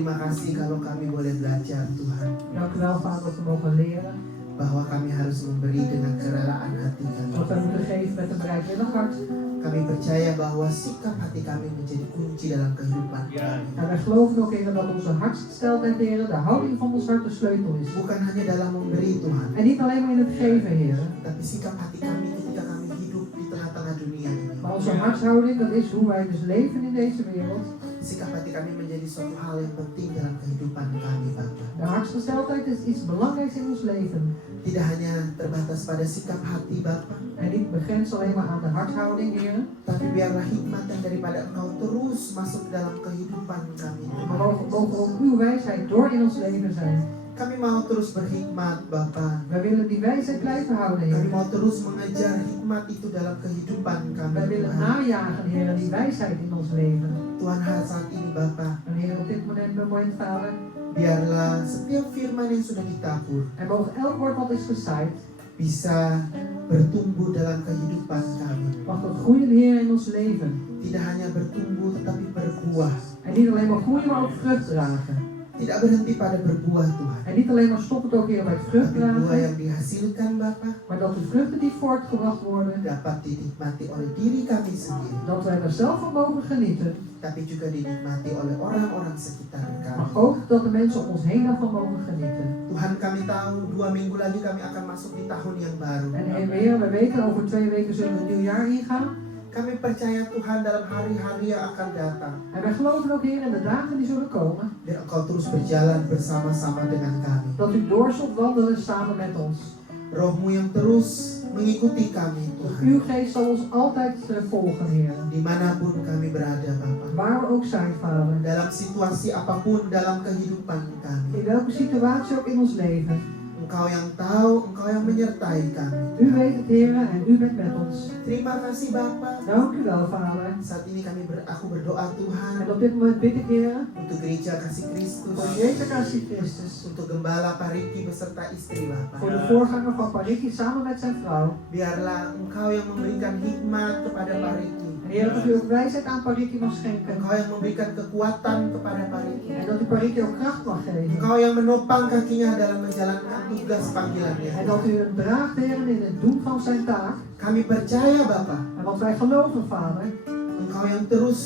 Terima kasih kalau kami boleh belajar Tuhan, Dank u wel, Vader, dat we mogen leren. bahwa kami harus memberi dengan kerelaan hati kami. Dat we moeten geven met een bereidwillig hart. Kami percaya bahwa sikap hati kami menjadi kunci dalam kehidupan kami. En wij geloven ook, Heer, dat onze hartsgesteldheid, Heer, de houding van ons hart de sleutel is. Bukan hanya dalam memberi Tuhan, En niet alleen maar in het geven, Heer. tapi sikap hati kami ketika kami hidup di tengah-tengah dunia ini. Maar onze hartshouding, dat is hoe wij dus leven in deze wereld. Sikap hati kami menjadi suatu hal yang penting dalam kehidupan kami, Bapa. De hartsgesteldheid is iets belangrijks in ons leven. Tidak hanya terbatas pada sikap hati, Bapa, En niet begrensd alleen maar aan de hartshouding, Heer. tapi biarlah hikmat yang daripada Engkau terus masuk dalam kehidupan kami. Maar mogen ook uw wijsheid door in ons leven zijn. Kami mau terus berhikmat, Bapa. Wij willen die wijsheid blijven houden, Kami Heer. mau terus mengejar hikmat itu dalam kehidupan kami, Wij willen Tuhan. najagen, Heer, die wijsheid in ons leven. Tuhan, saat ini, Bapa, En Heer, op dit moment, Vader, biarlah setiap firman yang sudah ditabur en mogen elk woord wat is gezaaid, bisa bertumbuh dalam kehidupan kami. mag dat groeien, Heer, in ons leven. Tidak hanya bertumbuh, tetapi berbuah. En niet alleen maar groeien, maar ook vrucht dragen. Tidak berhenti pada berbuah, Tuhan. En niet alleen maar stoppen ook, Heer, bij het vrucht Tapi buah dragen, yang dihasilkan, Bapa, maar dat de vruchten die voortgebracht worden, dapat dinikmati oleh diri kami sendiri, dat wij er zelf van mogen genieten, tapi juga dinikmati oleh orang-orang sekitar maar kami. ook dat de mensen om ons heen daarvan mogen genieten. Tuhan, kami tahu 2 minggu lagi kami akan masuk di tahun yang baru. En Heer, we weten, over 2 weken zullen we een nieuw jaar ingaan. Kami percaya Tuhan dalam hari-hari yang akan datang, En wij geloven ook, Heer, in de dagen die zullen komen, biar Engkau terus berjalan bersama-sama dengan kami. dat u door zult wandelen samen met ons. Roh-Mu yang terus mengikuti kami, Tuhan. Uw geest zal ons altijd volgen, Heer. Dimanapun kami berada, Bapa. Waar we ook zijn, Vader. Dalam situasi apapun dalam kehidupan kami. In welke situatie ook in ons leven. Engkau yang tahu, Engkau yang menyertai kami. U weet het, Heer, en u bent met ons. Terima kasih, Bapa. Dank u wel, Vader. Saat ini aku berdoa, Tuhan, En op dit moment bid ik, Heer, untuk gereja Kasih Kristus, voor Jezus Kasih Christus. untuk Gembala Pariki beserta istri, Bapa. Voor de voorganger van Pariki samen met zijn vrouw. Biarlah Engkau yang memberikan hikmat kepada Pariki. En Heer, dat u ook wijsheid aan Pariki mag schenken. Engkau yang memberikan kekuatan kepada Pariki. En dat u Pariki ook kracht mag geven. Engkau yang menopang kakinya dalam menjalankan tugas panggilannya. En dat u hem draagt, Heer, in het doen van zijn taak. Kami percaya, Bapa, En wat wij geloven, Vader, Engkau yang terus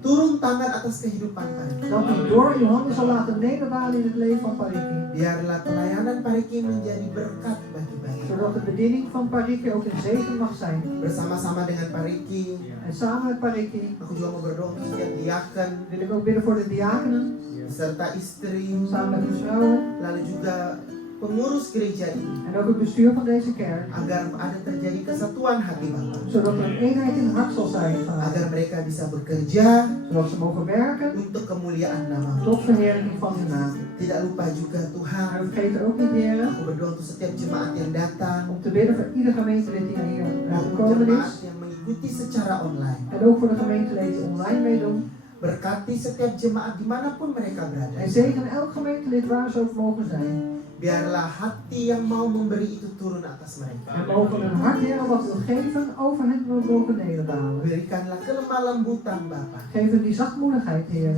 turun tangan atas kehidupan Pariki. dat u door uw handen zal laten nederdalen in het leven van Pariki. Biarlah pelayanan Pariki menjadi berkat bagi banyak. Zodat de bediening van Pariki ook een zegen mag zijn. Bersama-sama dengan Pariki, En samen met Pariki aku juga mau berdoa untuk setiap diaken wil ik ook bidden voor de diakenen, beserta istri, samen met de vrouwen lalu juga pengurus gereja ini, en ook het bestuur van deze kerk. agar ada terjadi kesatuan hati, Bapa. Zodat er een eenheid in het hart zal zijn, Vader. Agar mereka bisa bekerja Zodat ze mogen werken untuk kemuliaan nama. tot verheerlijking van uw naam. Tidak lupa juga Maar Tuhan, we vergeten ook niet, Heer, aku berdoa untuk setiap jemaat yang datang, om te bidden voor ieder gemeentelid die hier maupun gekomen jemaat is. yang mengikuti secara online. En ook voor de gemeenteleden die online meedoen. Berkati setiap jemaat dimanapun mereka berada. En zegen elk gemeentelid waar ze ook mogen zijn. Biarlah hati yang mau memberi itu turun atas mereka. En mogen een hart, Heer, wat wil geven, over hen mogen nederdalen. Berikanlah kelemah lembutan, Bapa, Geef hen die zachtmoedigheid, Heer.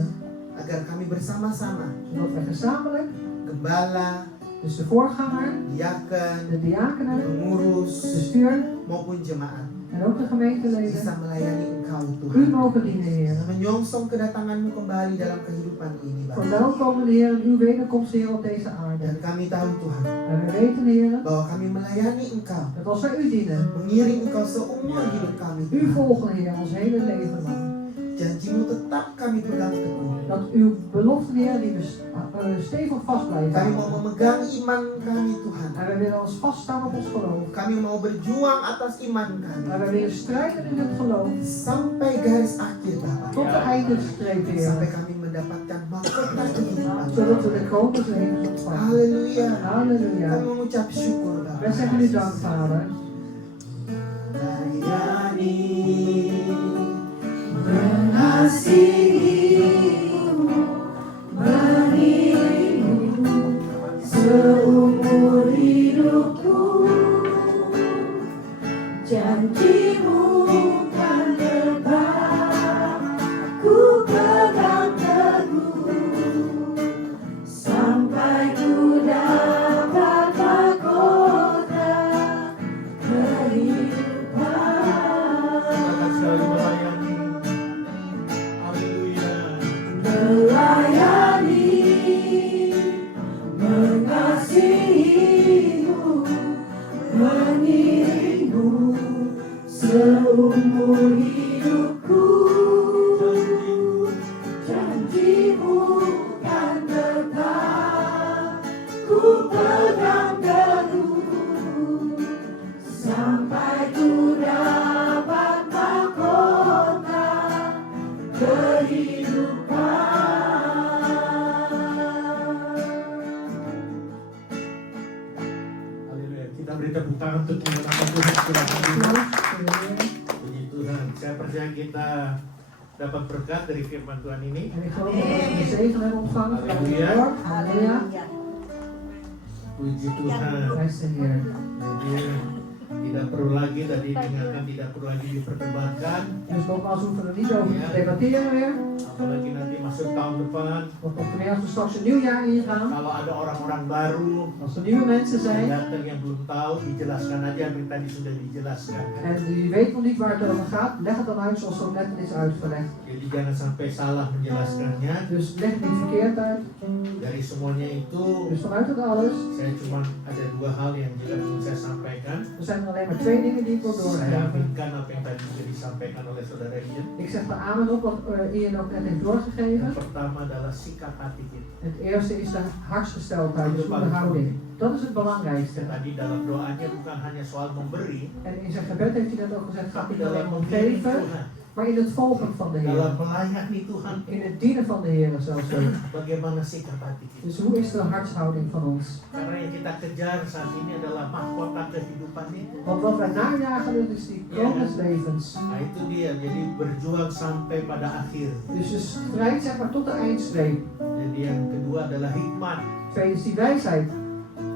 agar kami bersama-sama, Zodat wij gezamenlijk, gembala, dus de voorganger, diaken, de diakenen, pengurus, bestuur maupun jemaat en ook de gemeenteleden, bisa melayani Engkau, u Tuhan. mogen dienen, Heer. Menyongsong kedatangan-Mu kembali dalam kehidupan ini, Bapa. Verwelkomen, Heer, in uw wederkomst, Heer, op deze aarde. Dan kami tahu, Tuhan, En we weten, Heer, bahwa kami melayani Engkau, dat als wij u dienen, mengiring Engkau seumur hidup kami, u Tuhan. volgen, Heer, ons hele leven lang. Janji-Mu tetap kami pegang teguh. Dat uw beloften, Heer, die we stevig vast blijven Kami mau houden. memegang iman kami, Tuhan. En we willen ons vaststaan op ons geloof. Kami mau berjuang atas iman kami En we willen strijden in het geloof. sampai garis akhir, Bapa. Tot de eindstreep, Sampai Heer. kami mendapatkan mahkota kehidupan. Zodat we de kroon des levens ontvangen. Haleluya. Halleluja. Kami mengucap syukur, Bapa. Wij zeggen u dank, Vader. Layani, mengasihimu, mengiringmu seumur hidupku. Janjimu kan tegak, ku pegang teguh. seumur hidupku. Janjimu kan tetap ku pegang teguh sampai ku dapat mahkota Haleluya. Kita beri tepuk tangan untuk mengenangkan Tuhan. Silakan. Puji Tuhan. Saya percaya kita dapat berkat dari firman Tuhan ini. En ik geloof dat we de zegen hebben ontvangen van het Halleluja. woord. Halleluja. Puji Tuhan. Prijs de Heer. Jadi tidak perlu lagi tadi diingatkan, tidak perlu lagi diperdebatkan. Dus nogmaals, we hoeven er niet over te debatteren meer. Apalagi nanti masuk tahun depan. Want nog wanneer we straks een nieuw jaar ingaan, Kalau ada orang-orang baru als er nieuwe mensen yang zijn datang yang belum tahu, dijelaskan aja apa yang tadi sudah dijelaskan. en u weet nog niet waar het over gaat, leg het dan uit zoals zo net is uitgelegd. Jadi jangan sampai salah menjelaskannya. Dus leg het niet verkeerd uit. Dari semuanya itu, Dus vanuit het alles, saya cuma ada dua hal yang juga ingin saya sampaikan. er zijn er alleen maar twee dingen die ik wil Saya doorgeven. aminkan apa yang tadi sudah disampaikan oleh saudara Ian. Ik zeg de amen op wat Ian ook net heeft doorgegeven. Yang pertama adalah sikap hati kita. Het eerste is de hartsgesteldheid, dus de houding. Dat is het belangrijkste. Tadi dalam doanya bukan hanya soal memberi, En in zijn gebed heeft hij net ook gezegd, gaat tapi niet alleen dalam om memilih geven, Tuhan, maar in het volgen van de dalam Heer. melayani Tuhan. In het dienen van de Heer zelfs ook. Bagaimana sikap hati kita? Dus hoe is de hartshouding van ons? Karena yang kita kejar saat ini adalah mahkota kehidupan itu. Want wat wij najagen, dat is die kroon des levens. Nah itu dia, jadi berjuang sampai pada akhir. Dus je strijdt zeg maar tot de eindstreep. Jadi yang kedua adalah hikmat. Tweede is die wijsheid.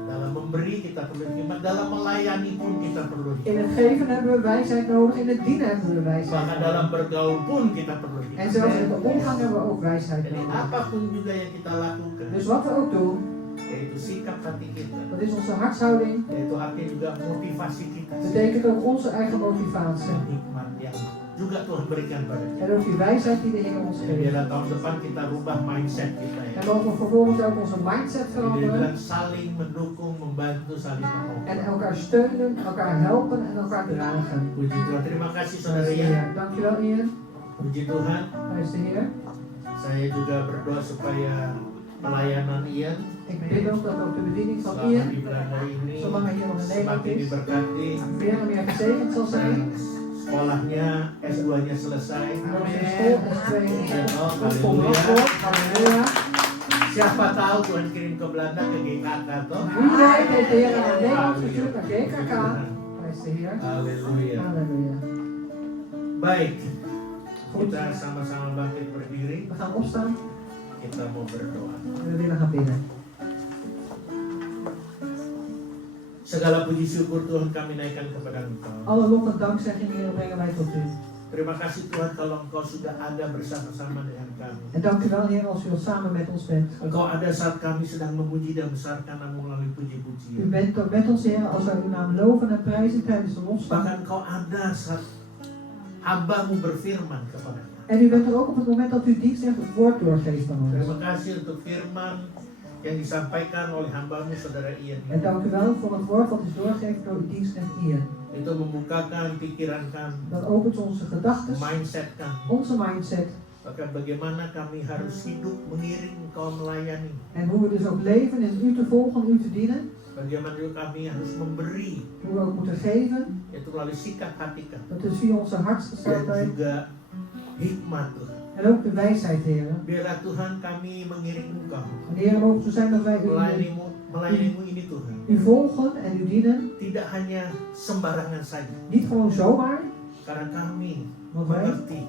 Dalam memberi kita perlu hikmat, dalam melayani pun kita perlu hikmat. In het geven hebben we wijsheid nodig, in het dienen hebben we wijsheid Bahkan dalam nodig. bergaul pun kita perlu hikmat. En zelfs in de omgang hebben we ook wijsheid Jadi nodig. apapun juga yang kita lakukan, Dus wat we ook doen, yaitu sikap hati kita, dat is onze hartshouding, yaitu artinya juga motivasi kita, betekent ook onze eigen motivatie. dan hikmat yang juga Tuhan berikan pada kita. En ook die wijsheid die de Heer ons Jadi geeft. biarlah tahun depan kita rubah mindset kita ya. En mogen we vervolgens ook onze mindset Jadi veranderen. bilang saling mendukung, membantu, saling En menolong. elkaar steunen, elkaar helpen en elkaar dragen. Puji Tuhan, terima kasih Prijs saudara de Ian. Heer. Dankjewel Ian. Puji Tuhan, Prijs de Heer. saya juga berdoa supaya pelayanan Ian Ik bid ook dat ook de bediening van selama Ian, di Belanda ini zolang hij hier nog in Nederland semakin is, diberkati meer en meer gezegend zal zijn. dan sekolahnya S2-nya selesai. En ook zijn school S2 Halleluja. volbracht wordt. Halleluja. Siapa tahu Tuhan kirim ke Belanda ke GKK toh? Wie weet heeft de Heer naar Nederland gestuurd, naar GKK. Prijs de Heer. Haleluya. Halleluja. Baik, Goed, kita sama-sama bangkit berdiri. we gaan opstaan Kita mau berdoa. en we willen gaan bidden. Segala puji syukur Tuhan kami naikkan kepada Engkau. Alle lof en dankzegging Heer brengen wij tot u. Terima kasih Tuhan kalau Engkau sudah ada bersama-sama dengan kami. En dank u wel Heer als u al samen met ons bent. Engkau ada saat kami sedang memuji dan besarkan Nama melalui U puji-pujian. bent ook met ons Heer als wij uw naam loven en prijzen tijdens de lofzang. Bahkan Engkau ada saat hambamu berfirman kepada kami. En u bent er ook op het moment dat u dienst echt het woord doorgeeft aan ons. Terima kasih untuk firman yang disampaikan oleh hambamu saudara Ian. En dank u wel voor het woord wat is doorgegeven door uw dienst en Ian. Itu membukakan pikiran kami, Dat opent onze gedachten, mindset kami. onze mindset. Bahkan bagaimana kami harus hidup mengiring Engkau melayani. En hoe we dus ook leven in u te volgen, u te dienen. Bagaimana juga kami harus memberi, Hoe we ook moeten geven. yaitu melalui sikap hati kami. Dat is via onze Dan hartsgesteldheid. juga hikmat Tuhan. En ook de wijsheid, Heer. Biarlah Tuhan kami mengiring Engkau. En Heer, mogen zo zijn dat wij Melayanimu ini Tuhan. u volgen en u dienen. Tidak hanya sembarangan saja. Niet gewoon zomaar. Karena kami Want wij mengerti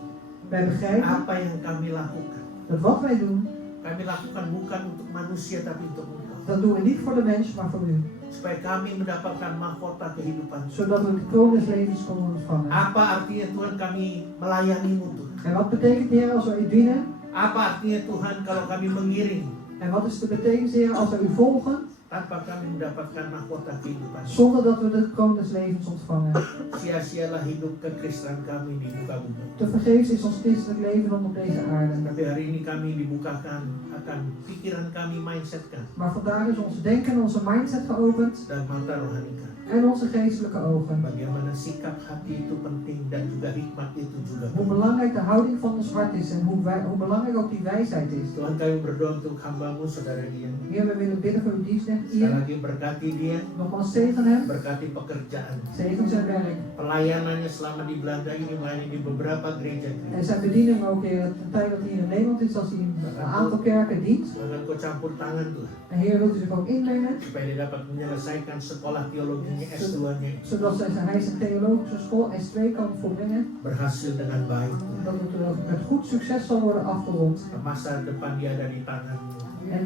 begrijpen apa yang kami lakukan. dat wat wij doen, Kami lakukan bukan untuk manusia tapi untuk Engkau. dat doen we niet voor de mens, maar voor u. Supaya kami mendapatkan mahkota kehidupan. Zodat we de kroon des levens konden ontvangen. Apa artinya Tuhan kami melayanimu Tuhan? En wat betekent, Heer, als wij u dienen? Apa artinya Tuhan kalau kami mengiring? En wat is de betekenis, Heer, als wij u volgen? tanpa kami mendapatkan mahkota kehidupan. Zonder dat we de kroon des levens ontvangen. Sia-sialah hidup kekristenan kami di muka bumi. Te vergeefs is ons christelijk leven op deze aarde. Tapi hari ini kami dibukakan akan pikiran kami, mindset kami, Maar vandaag is ons denken en onze mindset geopend dan mata rohani kami. en onze geestelijke ogen. Bagaimana sikap hati itu penting dan juga hikmat itu juga Hoe penting. belangrijk de houding van ons hart is en hoe belangrijk ook die wijsheid is. Tuhan, kami berdoa untuk hamba-Mu, saudara Dian. Heer, we willen bidden voor uw dienstknecht Sekali Ian. lagi berkati dia, Nogmaals zegen hem, berkati pekerjaan, zegen zijn werk. pelayanannya selama di Belanda ini melayani di beberapa gereja. En zijn bediening ook, Heer, de tijd dat hij hier in Nederland is, als hij in een aantal kerken dient. Bahkan Kau campur tangan Tuhan, En Heer, wilt u zich ook inmengen, supaya dia dapat menyelesaikan sekolah teologinya S2-nya zodat hij zijn theologische school S2 kan volbrengen. berhasil dengan baik. Dat het met goed succes zal worden afgerond. Masa depan dia ada di tangan-Mu, En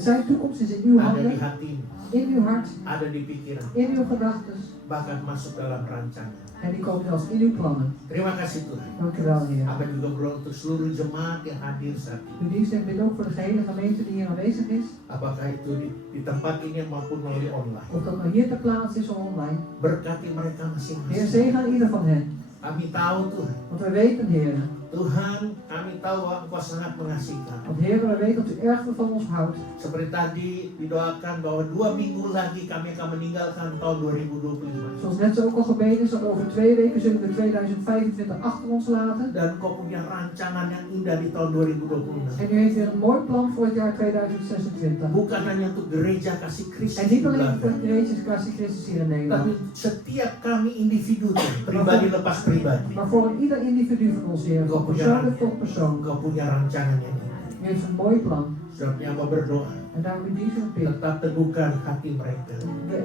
zijn toekomst is in uw ada di handen, hati-Mu, in uw hart, ada di pikiran, in uw gedachten. bahkan masuk dalam rancangan. En die komen zelfs in uw plannen. Terima kasih Tuhan. Dank u wel, Heer. Apa juga berdoa untuk seluruh jemaat yang hadir saat ini. Uw dienst bidt ook voor de gehele gemeente die hier aanwezig is. Apakah itu di tempat ini maupun melalui online. Of dat nou hier ter plaatse is of online. Berkati mereka Heer, masing-masing. zegen ieder van hen. Kami tahu Tuhan. Want wij weten, Heer. Tuhan, kami tahu Engkau sangat mengasihi kami. Want Heer, wij weten dat u erg veel van ons houdt. Seperti tadi didoakan bahwa 2 minggu lagi kami akan meninggalkan tahun 2025. Zoals net zo ook al gebeden is, dat over 2 weken zullen we 2025 achter ons laten. Dan Engkau punya rancangan yang indah di tahun 2026. En u heeft weer een mooi plan voor het jaar 2026. Bukan hanya untuk gereja kasih En Kristus di niet alleen voor Belanda, de Jezus Christus Christus hier in tapi Nederland. setiap kami individu Tuhan, pribadi lepas pribadi. Maar voor ieder individu van ons, Heer. Van persoonlijk tot persoon. Engkau punya rancangan yang indah. U heeft een mooi plan. Sebabnya Hamba berdoa, En daarom u dienst en bid. tetap teguhkan hati mereka,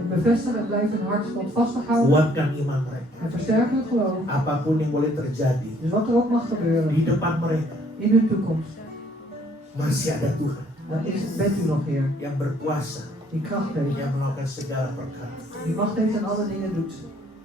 Bevestigen en blijf hun hart standvastig houden. kuatkan iman mereka. En versterken het geloof. Apapun yang boleh terjadi Dus wat er ook mag gebeuren di depan mereka, in hun toekomst. masih ada Tuhan Dan bent u nog, Heer. yang berkuasa, Die kracht heeft. yang melakukan segala perkara. Die macht heeft en alle dingen doet.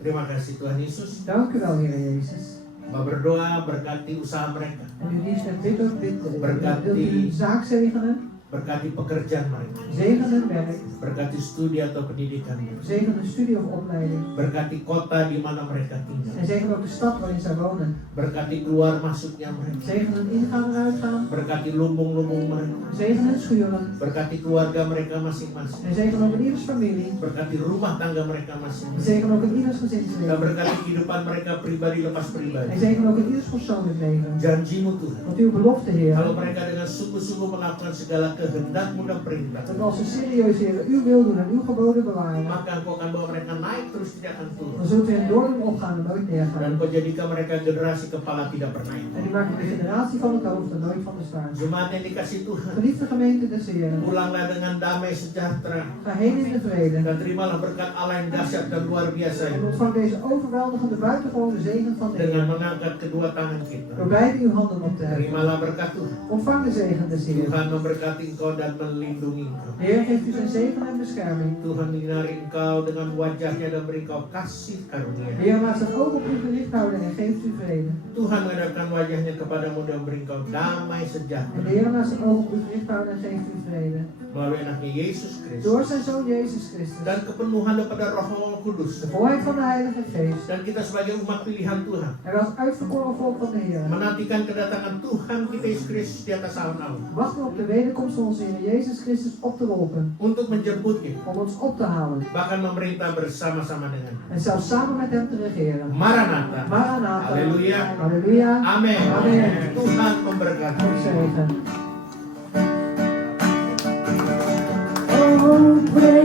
Terima kasih Tuhan Yesus. Dank u wel, Heer Jezus. Hamba berdoa berkati usaha mereka, En uw dienst en bid ook dit. Berkati. Wilt u hun zaak zegenen? berkati pekerjaan mereka, Zegen hun werk. berkati studi atau pendidikan mereka, Zegen hun studie of opleiding. berkati kota di mana mereka tinggal, En zegen ook de stad waarin zij wonen. berkati keluar masuknya mereka, Zegen hun ingaan en uitgaan. berkati lumbung-lumbung mereka, Zegen hun schuren. berkati keluarga mereka masing-masing, En zegen ook in ieders familie. berkati rumah tangga mereka En masing-masing, zegen ook in ieders dan gezinsleven. berkati kehidupan mereka pribadi lepas En pribadi. zegen ook in ieders persoonlijk leven. Janjimu Tuhan, Want uw belofte, Heer. kalau mereka dengan sungguh-sungguh melakukan segala kehendak-Mu dan perintah, Dat als ze serieus, Heer, uw wil doen en uw geboden bewaren. maka Engkau akan bawa mereka naik terus tidak akan turun. Dan zult u hen door doen opgaan en nooit Dan neergaan. Engkau jadikan mereka generasi kepala tidak pernah En itu. u maakt de generatie van het hoofd en nooit van de staart. Jemaat yang dikasih Tuhan, Geliefde gemeente des Heeren. pulanglah dengan damai sejahtera Ga heen in de vrede. dan terimalah berkat Allah yang dahsyat dan luar biasa En ini ontvang deze overweldigende buitengewone zegen van de dengan Heer. mengangkat kedua tangan kita. Door beide uw handen op te heffen. Terimalah berkat Tuhan. Ontvang de zegen des Heeren. Tuhan memberkati engkau dan melindungi engkau. De Heer geeft u zijn zegen en bescherming. Tuhan menyinari engkau dengan wajahnya dan beri engkau kasih De karunia. Heer laat zijn oog op u gericht houden en geeft u vrede. Tuhan menghadapkan wajahnya kepadamu dan beri engkau damai En de sejahtera. Heer laat zijn oog op u gericht houden en geeft u vrede. Melalui anaknya Yesus Kristus. Door zijn Zoon Jezus Christus. Dan kepenuhan daripada Roh Kudus. De volheid van de Heilige Geest. Dan kita sebagai umat pilihan Tuhan En als uitverkoren volk van de Heer. menantikan kedatangan Tuhan kita Yesus Kristus di atas awan-awan Wachten op de wederkomst van onze Heer Jezus Christus op de wolken. untuk menjemputnya, Om ons op te halen. bahkan memerintah bersama-sama dengan En zelfs samen met hem te regeren. Maranatha. Maranatha. Halleluja. Halleluja. Amin. Amin. Tuhan memberkati. God zegen. Oh, praise